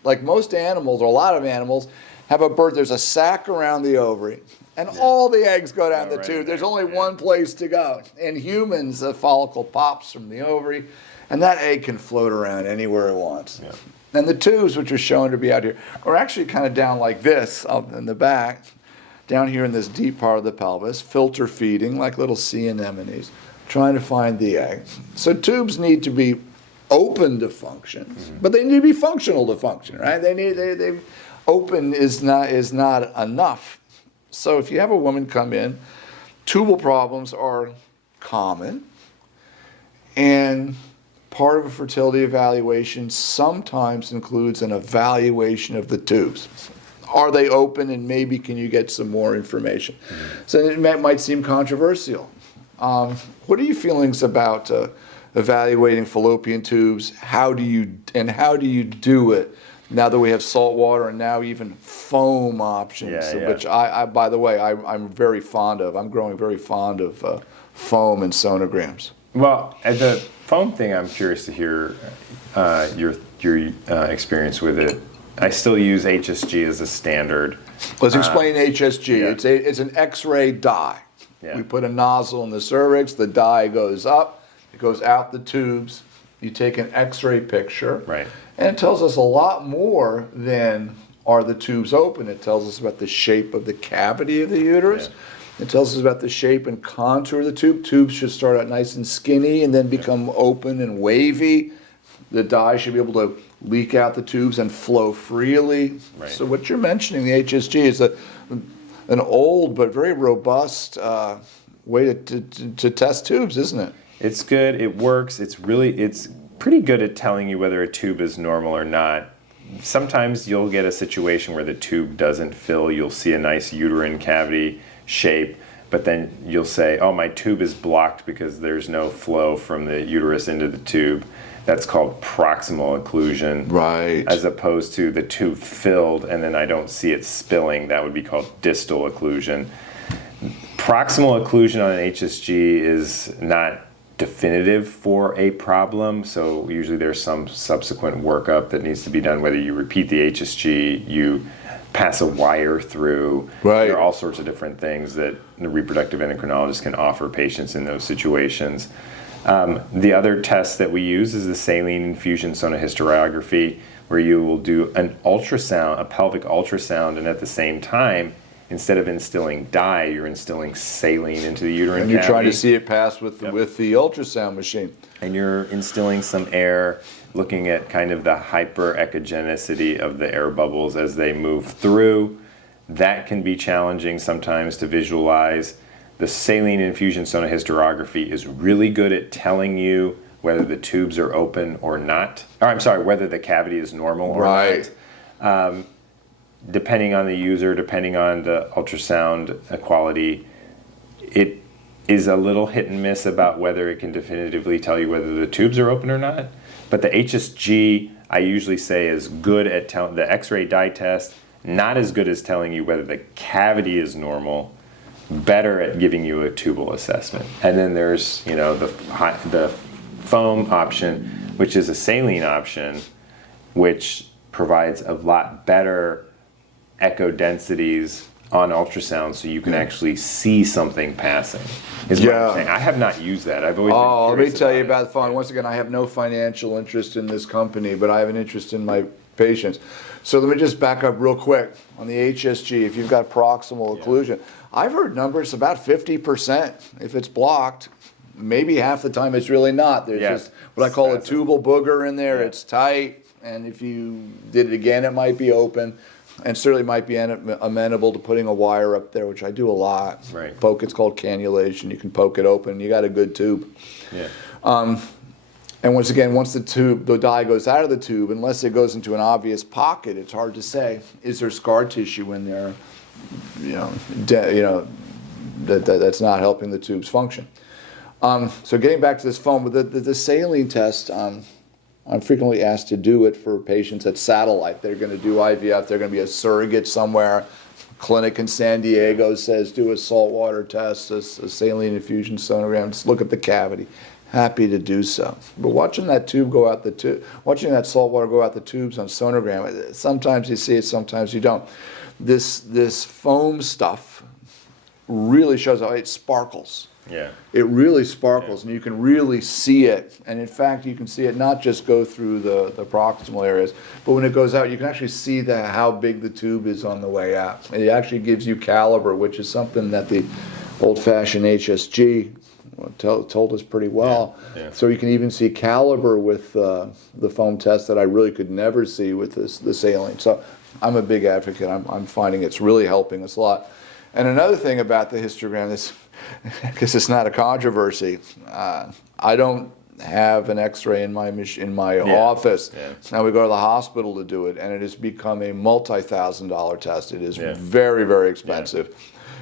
Like most animals, or a lot of animals, have a birth. There's a sac around the ovary, and all the eggs go down the tube. There's only one place to go. In humans, a follicle pops from the ovary, and that egg can float around anywhere it wants. Yeah. And the tubes, which are shown to be out here, are actually kind of down like this up in the back, down here in this deep part of the pelvis, filter feeding like little sea anemones, trying to find the egg. So tubes need to be open to function, but they need to be functional to function, right? They open is not enough. So if you have a woman come in, tubal problems are common, and part of a fertility evaluation sometimes includes an evaluation of the tubes. Are they open, and maybe can you get some more information? So it might seem controversial. What are your feelings about evaluating fallopian tubes? How do you do it now that we have salt water and now even foam options, which I by the way, I'm very fond of. I'm growing very fond of foam and sonograms. Well, at the foam thing, I'm curious to hear your experience with it. I still use HSG as a standard. Let's explain HSG. Yeah. It's an X-ray dye. Yeah. We put a nozzle in the cervix. The dye goes up. It goes out the tubes. You take an X-ray picture. Right. And it tells us a lot more than are the tubes open. It tells us about the shape of the cavity of the uterus. Yeah. It tells us about the shape and contour of the tube. Tubes should start out nice and skinny and then become open and wavy. The dye should be able to leak out the tubes and flow freely. Right. So what you're mentioning, the HSG, is an old but very robust way to test tubes, isn't it? It's good. It works. It's pretty good at telling you whether a tube is normal or not. Sometimes you'll get a situation where the tube doesn't fill. You'll see a nice uterine cavity shape, but then you'll say, oh, my tube is blocked because there's no flow from the uterus into the tube. That's called proximal occlusion. Right. As opposed to the tube filled and then I don't see it spilling. That would be called distal occlusion. Proximal occlusion on an HSG is not definitive for a problem, so usually there's some subsequent workup that needs to be done, whether you repeat the HSG, you pass a wire through. Right. There are all sorts of different things that the reproductive endocrinologist can offer patients in those situations. The other test that we use is the saline infusion sonohysterography, where you will do an ultrasound, a pelvic ultrasound, and at the same time, instead of instilling dye, you're instilling saline into the uterine And you're cavity. trying to see it pass with the ultrasound machine. And you're instilling some air, looking at kind of the hyperechogenicity of the air bubbles as they move through. That can be challenging sometimes to visualize. The saline infusion sonohysterography is really good at telling you whether the tubes are open or not. Or I'm sorry, whether the cavity is normal or not. Depending on the user, depending on the ultrasound quality, it is a little hit and miss about whether it can definitively tell you whether the tubes are open or not. But the HSG, I usually say, is good at telling the X-ray dye test, not as good as telling you whether the cavity is normal, better at giving you a tubal assessment. And then there's, the foam option, which is a saline option, which provides a lot better echo densities on ultrasound, so you can actually see something passing. Is what I'm saying. I have not used that. I've always been let me curious tell you about the phone. Once again, I have no financial interest in this company, but I have an interest in my patients. So let me just back up real quick on the HSG. If you've got proximal occlusion, I've heard numbers about 50% if it's blocked. Maybe half the time it's really not. There's just what I call a tubal booger in there. It's tight, and if you did it again, it might be open. And certainly might be amenable to putting a wire up there, which I do a lot. Right. It's called cannulation. You can poke it open. You got a good tube. Yeah. And once again, once the dye goes out of the tube, unless it goes into an obvious pocket, it's hard to say. Is there scar tissue in there? That's not helping the tube's function. So getting back to this foam, the saline test. I'm frequently asked to do it for patients at Satellite. They're going to do IVF. They're going to be a surrogate somewhere. Clinic in San Diego says do a saltwater test, a saline infusion sonogram. Just look at the cavity. Happy to do so. But watching that tube go out watching that saltwater go out the tubes on sonogram, sometimes you see it, sometimes you don't. This foam stuff really shows how it sparkles. Yeah. It really sparkles, and you can really see it. And in fact, you can see it not just go through the proximal areas, but when it goes out, you can actually see how big the tube is on the way out. And it actually gives you caliber, which is something that the old-fashioned HSG told us pretty well. Yeah. So you can even see caliber with the foam test that I really could never see with the saline. So I'm a big advocate. I'm finding it's really helping us a lot. And another thing about the histogram is, because it's not a controversy, I don't have an X-ray in my office. Yeah. Now we go to the hospital to do it, and it has become a multi-$1,000 test. It is very, very expensive. Yeah.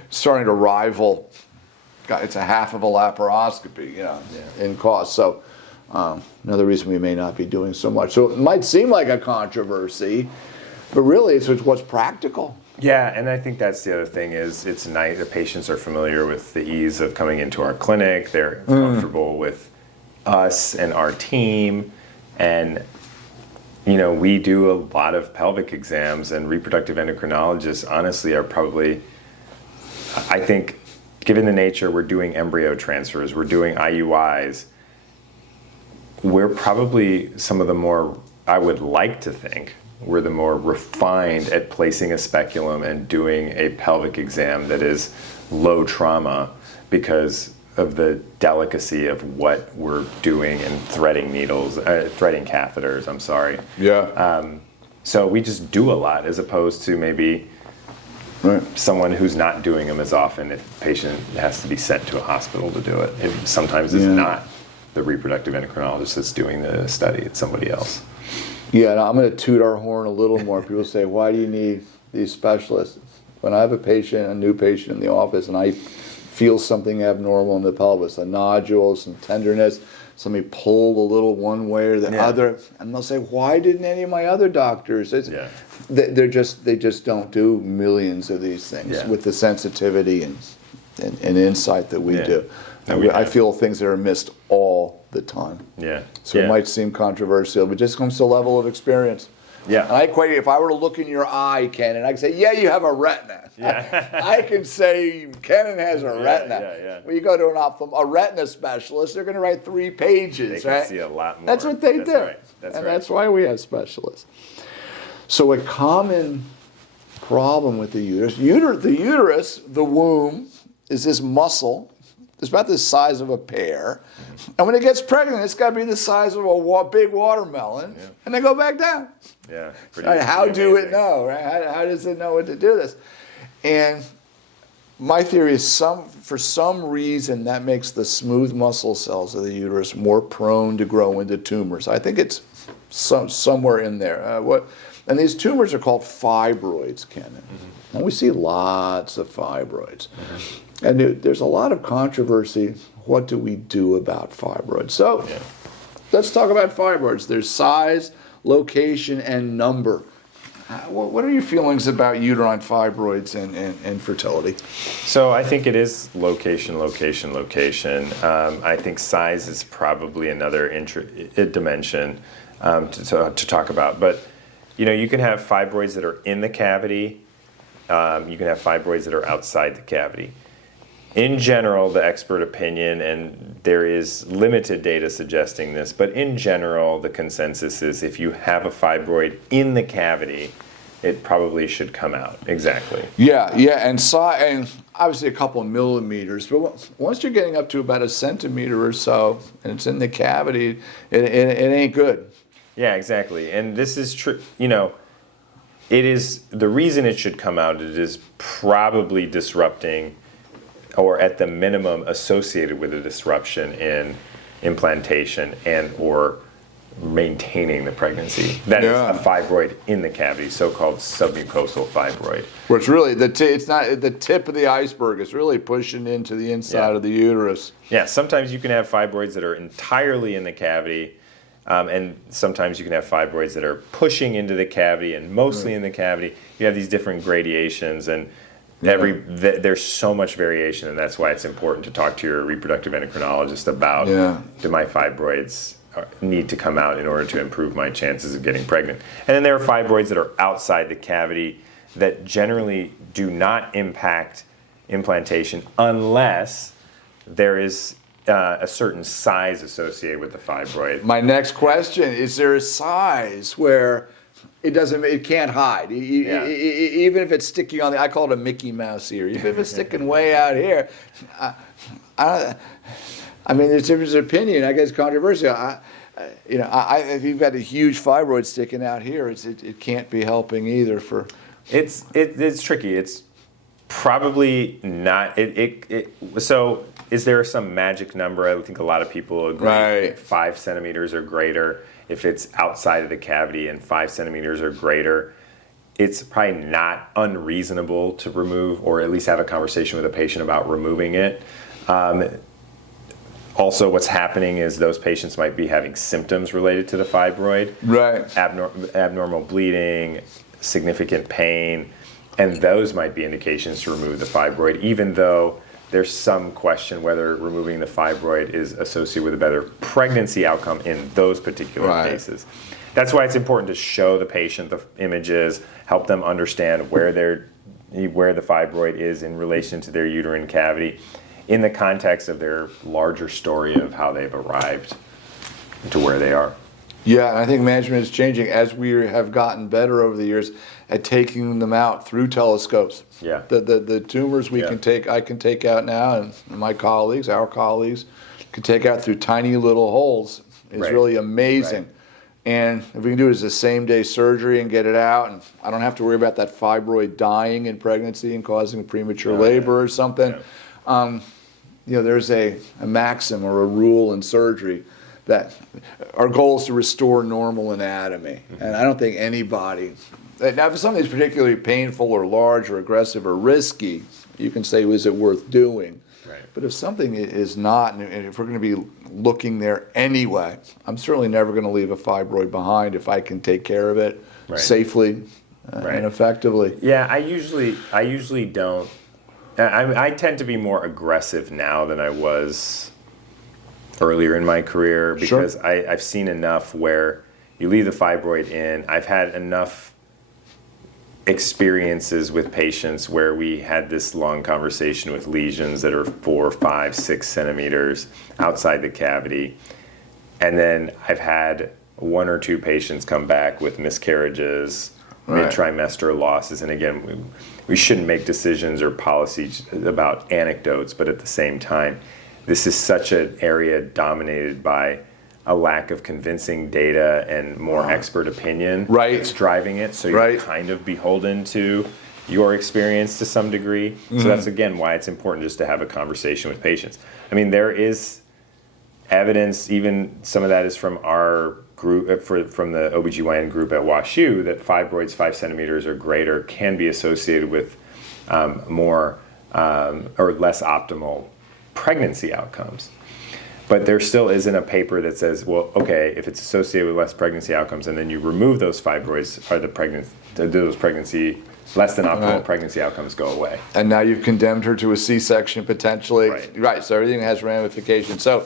Starting to rival. It's a half of a laparoscopy, in cost. So another reason we may not be doing so much. So it might seem like a controversy, but really it's what's practical. Yeah, and I think that's the other thing is it's nice. The patients are familiar with the ease of coming into our clinic. They're comfortable with us and our team. And, we do a lot of pelvic exams, and reproductive endocrinologists, honestly, are probably, I think, given the nature, we're doing embryo transfers, we're doing IUIs, we're probably some of the more, I would like to think, we're the more refined at placing a speculum and doing a pelvic exam that is low trauma because of the delicacy of what we're doing and threading catheters, I'm sorry. Yeah. So we just do a lot as opposed to maybe someone who's not doing them as often if the patient has to be sent to a hospital to do it. It sometimes is not the reproductive endocrinologist that's doing the study, it's somebody else. Yeah, and I'm going to toot our horn a little more. People say, why do you need these specialists? When I have a new patient in the office, and I feel something abnormal in the pelvis, a nodule, some tenderness, somebody pulled a little one way or the other, and they'll say, why didn't any of my other doctors? They just don't do millions of these things with the sensitivity and insight that we do. I feel things that are missed all the time. So it might seem controversial, but it just comes to a level of experience. And I equate it, if I were to look in your eye, Kenan, I can say, you have a retina. I can say, Kenan has a retina. When you go to a retina specialist, they're going to write 3 pages. They can see a lot more. That's what they do. Right. That's why we have specialists. So a common problem with the uterus, the womb, is this muscle. It's about the size of a pear. And when it gets pregnant, it's got to be the size of a big watermelon. And they go back down. How do it know? Right? How does it know what to do this? And my theory is for some reason that makes the smooth muscle cells of the uterus more prone to grow into tumors. I think it's somewhere in there. And these tumors are called fibroids, Kenan. And we see lots of fibroids. And there's a lot of controversy. What do we do about fibroids? So let's talk about fibroids. There's size, location, and number. What are your feelings about uterine fibroids and fertility? So I think it is location. I think size is probably another dimension to talk about. But you can have fibroids that are in the cavity. You can have fibroids that are outside the cavity. In general, the expert opinion, and there is limited data suggesting this, but in general, the consensus is if you have a fibroid in the cavity, it probably should come out. Exactly. And obviously a couple of millimeters, but once you're getting up to about a centimeter or so, and it's in the cavity, it ain't good. Yeah, exactly. And this is true. It is the reason it should come out. It is probably disrupting, or at the minimum associated with a disruption in implantation and or maintaining the pregnancy. That is a fibroid in the cavity, so-called submucosal fibroid. Where it's really it's not the tip of the iceberg. It's really pushing into the inside of the uterus. Yeah, sometimes you can have fibroids that are entirely in the cavity, and sometimes you can have fibroids that are pushing into the cavity and mostly in the cavity. You have these different gradations, and there's so much variation, and that's why it's important to talk to your reproductive endocrinologist about do my fibroids need to come out in order to improve my chances of getting pregnant. And then there are fibroids that are outside the cavity that generally do not impact implantation unless there is a certain size associated with the fibroid. My next question, is there a size where it can't hide? Even if it's sticking on I call it a Mickey Mouse ear. Even if it's sticking way out here, I mean, there's different opinion. I guess controversial. If you've got a huge fibroid sticking out here, it can't be helping either. It's tricky. It's probably not. So is there some magic number? I think a lot of people agree 5 centimeters or greater. If it's outside of the cavity and 5 centimeters or greater, it's probably not unreasonable to remove, or at least have a conversation with a patient about removing it. Also, what's happening is those patients might be having symptoms related to the fibroid. Abnormal bleeding, significant pain, and those might be indications to remove the fibroid, even though there's some question whether removing the fibroid is associated with a better pregnancy outcome in those particular cases. That's why it's important to show the patient the images, help them understand where the fibroid is in relation to their uterine cavity, in the context of their larger story of how they've arrived to where they are. Yeah, and I think management is changing as we have gotten better over the years at taking them out through telescopes. The tumors I can take out now, and our colleagues can take out through tiny little holes. It's really amazing. And if we can do it as a same-day surgery and get it out, and I don't have to worry about that fibroid dying in pregnancy and causing premature labor or something. Yeah. There's a maxim or a rule in surgery that our goal is to restore normal anatomy. And I don't think anybody, now if something's particularly painful or large or aggressive or risky, you can say, is it worth doing? Right. But if something is not, and if we're going to be looking there anyway, I'm certainly never going to leave a fibroid behind if I can take care of it safely and effectively. Yeah, I usually don't. I tend to be more aggressive now than I was earlier in my career because I've seen enough where you leave the fibroid in. I've had enough experiences with patients where we had this long conversation with lesions that are 4, 5, 6 centimeters outside the cavity. And then I've had 1 or 2 patients come back with miscarriages, mid-trimester losses. And again, we shouldn't make decisions or policies about anecdotes, but at the same time, this is such an area dominated by a lack of convincing data and more expert opinion that's driving it. So you're kind of beholden to your experience to some degree. So that's, again, why it's important just to have a conversation with patients. I mean, there is evidence, even some of that is from our group, from the OBGYN group at WashU, that fibroids 5 centimeters or greater can be associated with more or less optimal pregnancy outcomes. But there still isn't a paper that says, well, okay, if it's associated with less pregnancy outcomes and then you remove those fibroids, do those less than optimal pregnancy outcomes go away? And now you've condemned her to a C-section potentially. Right, so everything has ramifications. So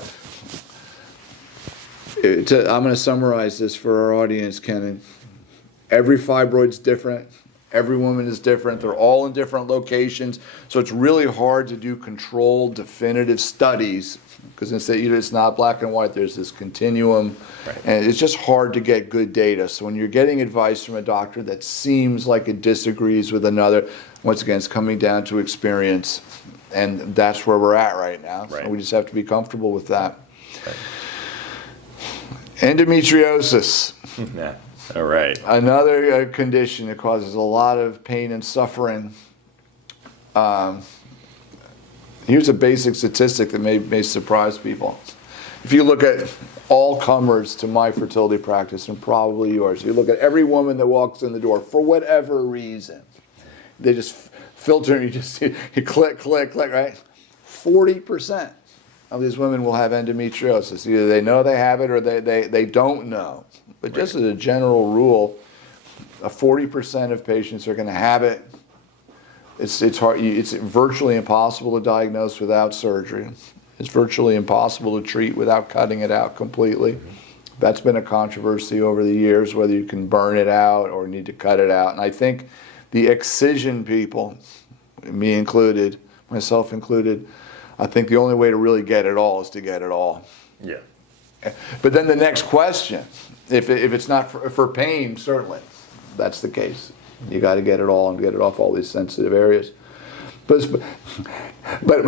I'm going to summarize this for our audience, Kenan. Every fibroid's different. Every woman is different. They're all in different locations. So it's really hard to do controlled, definitive studies because it's not black and white. There's this continuum. And it's just hard to get good data. So when you're getting advice from a doctor that seems like it disagrees with another, once again, it's coming down to experience. And that's where we're at right now. So we just have to be comfortable with that. Endometriosis. All right. Another condition that causes a lot of pain and suffering. Here's a basic statistic that may surprise people. If you look at all comers to my fertility practice, and probably yours, you look at every woman that walks in the door for whatever reason, they just filter and you click, right? 40% of these women will have endometriosis. Either they know they have it or they don't know. But just as a general rule, 40% of patients are going to have it. It's hard. It's virtually impossible to diagnose without surgery. It's virtually impossible to treat without cutting it out completely. That's been a controversy over the years, whether you can burn it out or need to cut it out. And I think the excision people, me included, myself included, I think the only way to really get it all is to get it all. Yeah. But then the next question, if it's not for pain, certainly that's the case. You got to get it all and get it off all these sensitive areas. But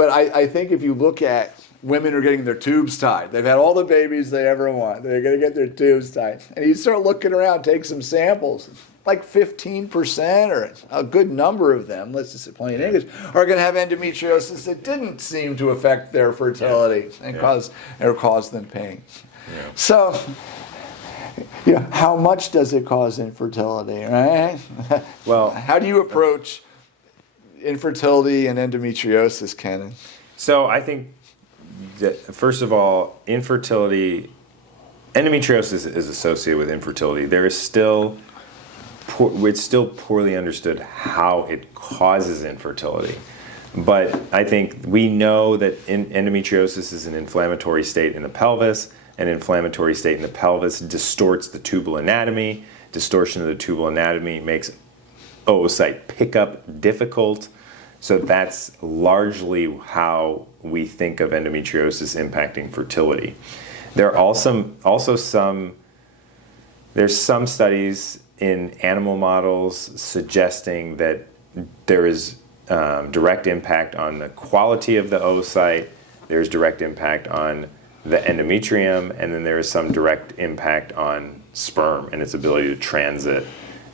I think if you look at women who are getting their tubes tied, they've had all the babies they ever want. They're going to get their tubes tied. And you start looking around, take some samples. Like 15% or a good number of them, let's just say plain English, are going to have endometriosis that didn't seem to affect their fertility and cause them pain. Yeah. So, how much does it cause infertility, right? Well, how do you approach infertility and endometriosis, Kenan? So I think that, first of all, endometriosis is associated with infertility. There is still it's still poorly understood how it causes infertility. But I think we know that endometriosis is an inflammatory state in the pelvis. An inflammatory state in the pelvis distorts the tubal anatomy. Distortion of the tubal anatomy makes oocyte pickup difficult. So that's largely how we think of endometriosis impacting fertility. There are also some studies in animal models suggesting that there is direct impact on the quality of the oocyte. There's direct impact on the endometrium, and then there is some direct impact on sperm and its ability to transit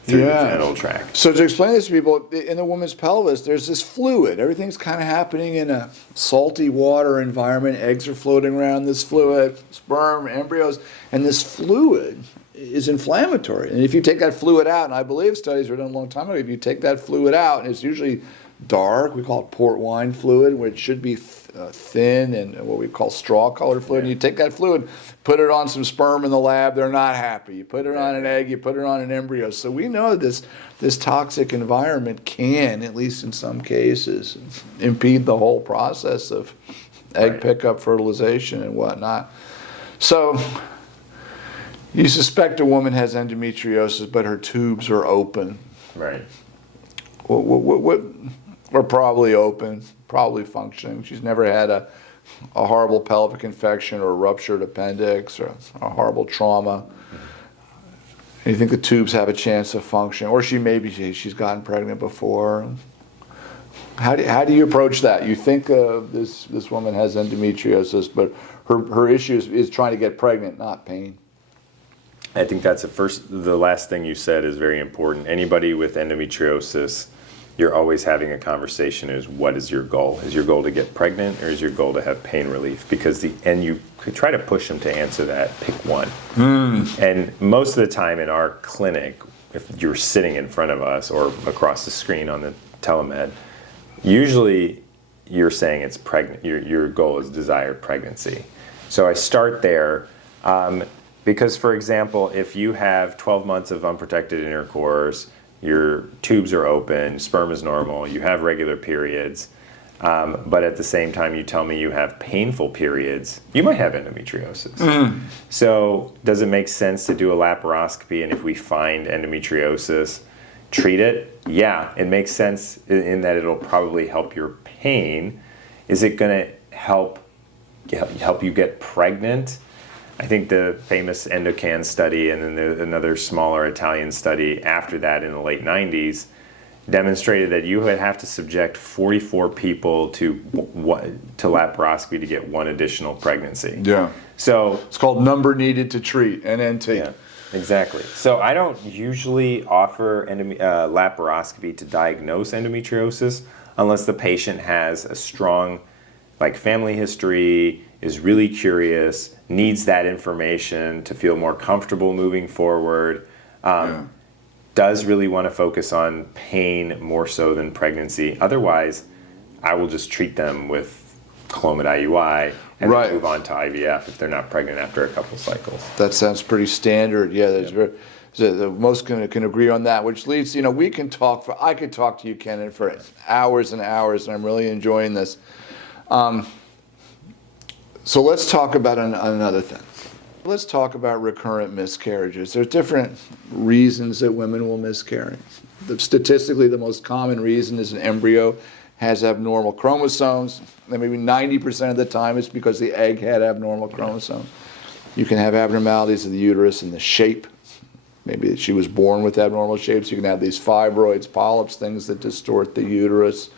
through the genital tract. So to explain this to people, in the woman's pelvis, there's this fluid. Everything's kind of happening in a salty water environment. Eggs are floating around this fluid, sperm, embryos, and this fluid is inflammatory. And if you take that fluid out, and I believe studies were done a long time ago, if you take that fluid out, and it's usually dark, we call it port wine fluid, which should be thin and what we call straw-colored fluid. And you take that fluid, put it on some sperm in the lab, they're not happy. You put it on an egg, you put it on an embryo. So we know this toxic environment can, at least in some cases, impede the whole process of egg pickup, fertilization, and whatnot. So you suspect a woman has endometriosis, but her tubes are open. Right. What are probably open, probably functioning. She's never had a horrible pelvic infection or a ruptured appendix or a horrible trauma. And you think the tubes have a chance of functioning, or she's gotten pregnant before. How do you approach that? You think this woman has endometriosis, but her issue is trying to get pregnant, not pain. I think that's the last thing you said is very important. Anybody with endometriosis, you're always having a conversation is, what is your goal? Is your goal to get pregnant, or is your goal to have pain relief? Because you could try to push them to answer that, pick one. And most of the time in our clinic, if you're sitting in front of us or across the screen on the telemed, usually you're saying it's pregnant. Your goal is desired pregnancy. So I start there. Because, for example, if you have 12 months of unprotected intercourse, your tubes are open, sperm is normal, you have regular periods, but at the same time you tell me you have painful periods, you might have endometriosis. So does it make sense to do a laparoscopy, and if we find endometriosis, treat it? Yeah, it makes sense in that it'll probably help your pain. Is it going to help you get pregnant? I think the famous Endocan study, and then another smaller Italian study after that in the late 90s, demonstrated that you would have to subject 44 people to laparoscopy to get one additional pregnancy. Yeah. So it's called number needed to treat, NNT. Yeah, exactly. So I don't usually offer laparoscopy to diagnose endometriosis unless the patient has a strong family history, is really curious, needs that information to feel more comfortable moving forward, does really want to focus on pain more so than pregnancy. Otherwise, I will just treat them with Clomid IUI and then move on to IVF if they're not pregnant after a couple cycles. That sounds pretty standard. Yeah, that's very. Most can agree on that, which leads, we can talk I could talk to you, Kenan, for hours and hours, and I'm really enjoying this. So let's talk about another thing. Let's talk about recurrent miscarriages. There's different reasons that women will miscarry. Statistically, the most common reason is an embryo has abnormal chromosomes. And maybe 90% of the time it's because the egg had abnormal chromosomes. You can have abnormalities of the uterus and the shape. Maybe she was born with abnormal shapes. You can have these fibroids, polyps, things that distort the uterus.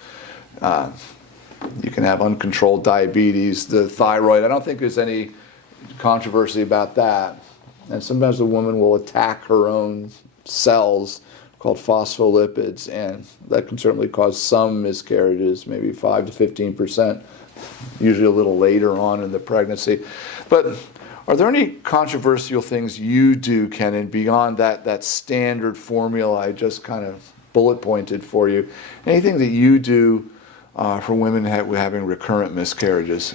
You can have uncontrolled diabetes, the thyroid. I don't think there's any controversy about that. And sometimes the woman will attack her own cells called phospholipids, and that can certainly cause some miscarriages, maybe 5 to 15%, usually a little later on in the pregnancy. But are there any controversial things you do, Kenan, beyond that standard formula I just kind of bullet pointed for you? Anything that you do for women having recurrent miscarriages?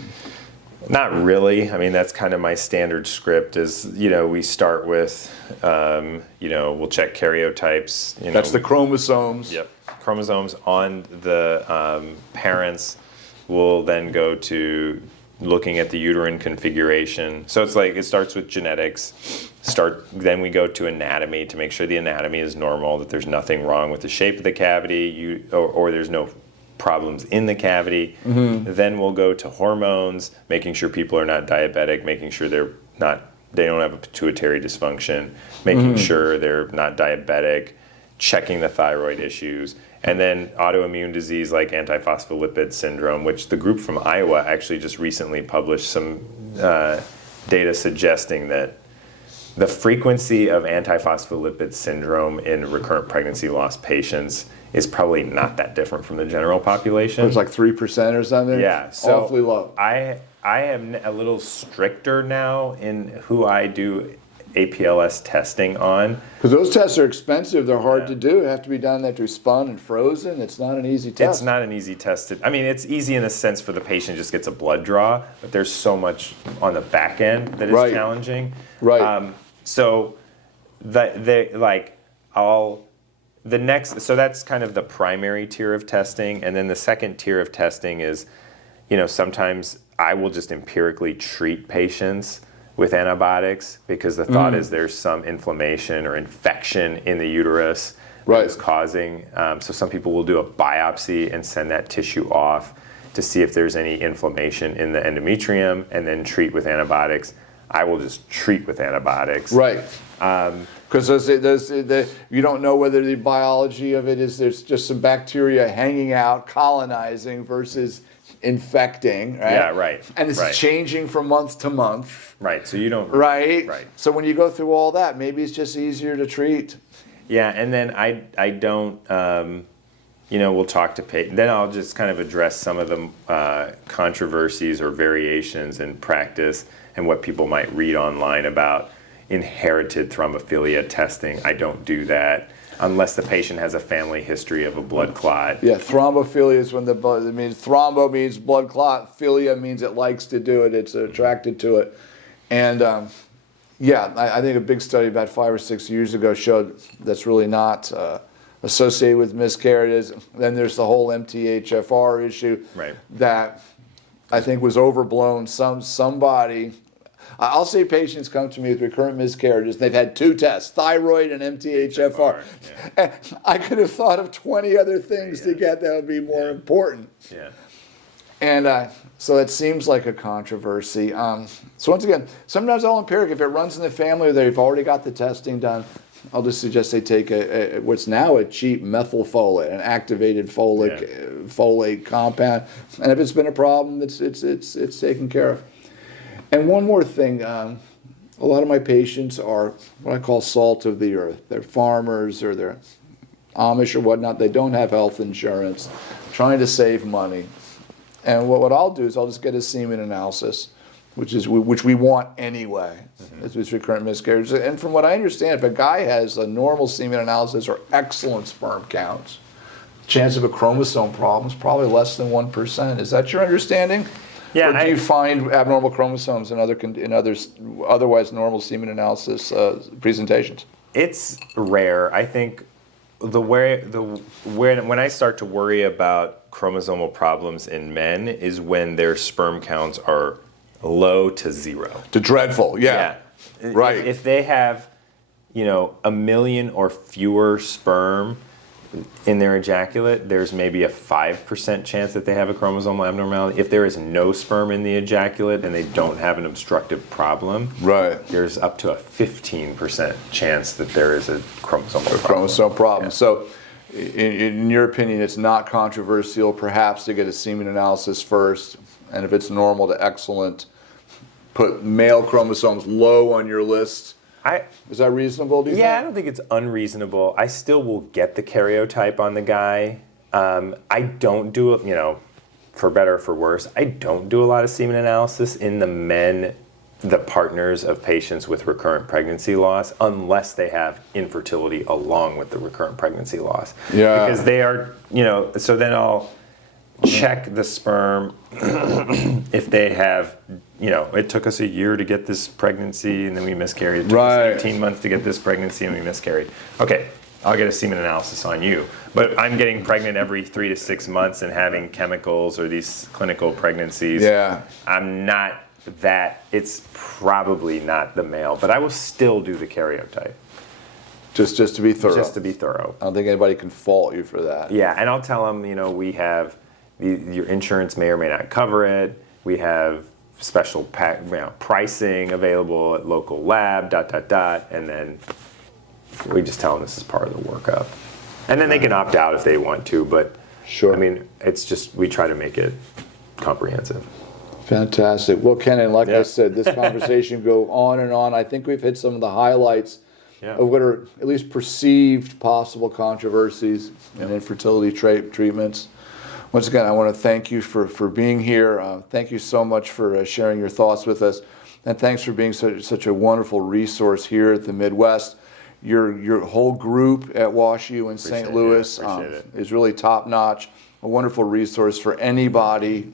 Not really. I mean, that's kind of my standard script is, we start with, we'll check karyotypes. That's the chromosomes. Yep. Chromosomes on the parents. We'll then go to looking at the uterine configuration. So it's it starts with genetics. Then we go to anatomy to make sure the anatomy is normal, that there's nothing wrong with the shape of the cavity, or there's no problems in the cavity. Then we'll go to hormones, making sure people are not diabetic, making sure they don't have a pituitary dysfunction, making sure they're not diabetic, checking the thyroid issues, and then autoimmune disease like antiphospholipid syndrome, which the group from Iowa actually just recently published some data suggesting that the frequency of antiphospholipid syndrome in recurrent pregnancy loss patients is probably not that different from the general population. It's like 3% or something? Yeah, so awfully low. I am a little stricter now in who I do APLS testing on. Because those tests are expensive. They're hard to do. They have to be done. They have to be spun and frozen. It's not an easy test. It's not an easy test. I mean, it's easy in the sense for the patient just gets a blood draw, but there's so much on the back end that is challenging. Right. So so that's kind of the primary tier of testing, and then the second tier of testing is, sometimes I will just empirically treat patients with antibiotics because the thought is there's some inflammation or infection in the uterus that is causing. So some people will do a biopsy and send that tissue off to see if there's any inflammation in the endometrium and then treat with antibiotics. I will just treat with antibiotics. Right. Because you don't know whether the biology of it is there's just some bacteria hanging out, colonizing versus infecting, right? Yeah, right. And it's changing from month to month. Right, so you don't... Right? Right. So when you go through all that, maybe it's just easier to treat. Yeah, and then I don't, we'll talk to patients. Then I'll just kind of address some of the controversies or variations in practice and what people might read online about inherited thrombophilia testing. I don't do that unless the patient has a family history of a blood clot. Yeah, thrombophilia is when the blood, it means thrombo means blood clot, philia means it likes to do it, it's attracted to it. And I think a big study about 5 or 6 years ago showed that's really not associated with miscarriages. Then there's the whole MTHFR issue that I think was overblown. Somebody, I'll say patients come to me with recurrent miscarriages. They've had 2 tests, thyroid and MTHFR. And I could have thought of 20 other things to get that would be more important. Yeah. And so it seems like a controversy. So once again, sometimes all empiric, if it runs in the family or they've already got the testing done, I'll just suggest they take what's now a cheap methylfolate, an activated folate compound. And if it's been a problem, it's taken care of. And one more thing, a lot of my patients are what I call salt of the earth. They're farmers or they're Amish or whatnot. They don't have health insurance, trying to save money. And what I'll do is I'll just get a semen analysis, which we want anyway, as with recurrent miscarriages. And from what I understand, if a guy has a normal semen analysis or excellent sperm counts, chance of a chromosome problem is probably less than 1%. Is that your understanding? Yeah. Or do you find abnormal chromosomes in otherwise normal semen analysis presentations? It's rare. I think when I start to worry about chromosomal problems in men is when their sperm counts are low to 0. To dreadful, yeah. Right. If they have, 1 million or fewer sperm in their ejaculate, there's maybe a 5% chance that they have a chromosomal abnormality. If there is no sperm in the ejaculate and they don't have an obstructive problem, there's up to a 15% chance that there is a chromosomal problem. Yeah. So in your opinion, it's not controversial perhaps to get a semen analysis first, and if it's normal to excellent, put male chromosomes low on your list. Is that reasonable, do you think? I don't think it's unreasonable. I still will get the karyotype on the guy. I don't do, for better or for worse, I don't do a lot of semen analysis in the men, the partners of patients with recurrent pregnancy loss, unless they have infertility along with the recurrent pregnancy loss. Yeah. Because they are, so then I'll check the sperm if they have, it took us a year to get this pregnancy and then we miscarried. It took us 18 months to get this pregnancy and we miscarried. Okay, I'll get a semen analysis on you. But I'm getting pregnant every 3 to 6 months and having chemicals or these clinical pregnancies. Yeah. I'm not that, it's probably not the male, but I will still do the karyotype. Just to be thorough. Just to be thorough. I don't think anybody can fault you for that. Yeah, and I'll tell them, we have, your insurance may or may not cover it. We have special pricing available at local lab, and then we just tell them this is part of the workup. And then they can opt out if they want to, but Sure. I mean, it's just, we try to make it comprehensive. Fantastic. Well, Kenan, like I Yeah. said, this conversation go on and on. I think we've hit some of the highlights Yeah. of what are at least perceived possible controversies in infertility treatments. Once again, I want to thank you for being here. Thank you so much for sharing your thoughts with us. And thanks for being such a wonderful resource here at the Midwest. Your whole group at WashU in St. Louis is really top notch. A wonderful resource for anybody,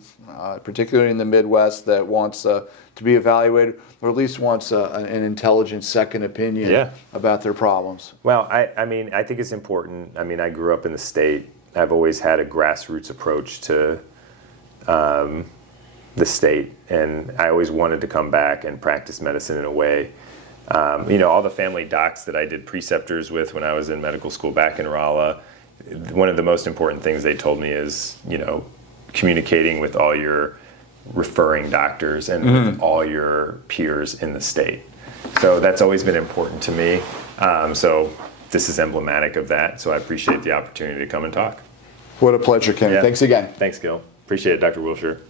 particularly in the Midwest, that wants to be evaluated, or at least wants an intelligent second opinion about their problems. Well, I mean, I think it's important. I mean, I grew up in the state. I've always had a grassroots approach to the state, and I always wanted to come back and practice medicine in a way. All the family docs that I did preceptors with when I was in medical school back in Rolla, one of the most important things they told me is, communicating with all your referring doctors and with all your peers in the state. So that's always been important to me. So this is emblematic of that. So I appreciate the opportunity to come and talk. What a pleasure, Kenan. Yeah. Thanks again. Thanks, Gil. Appreciate it, Dr. Wilshire.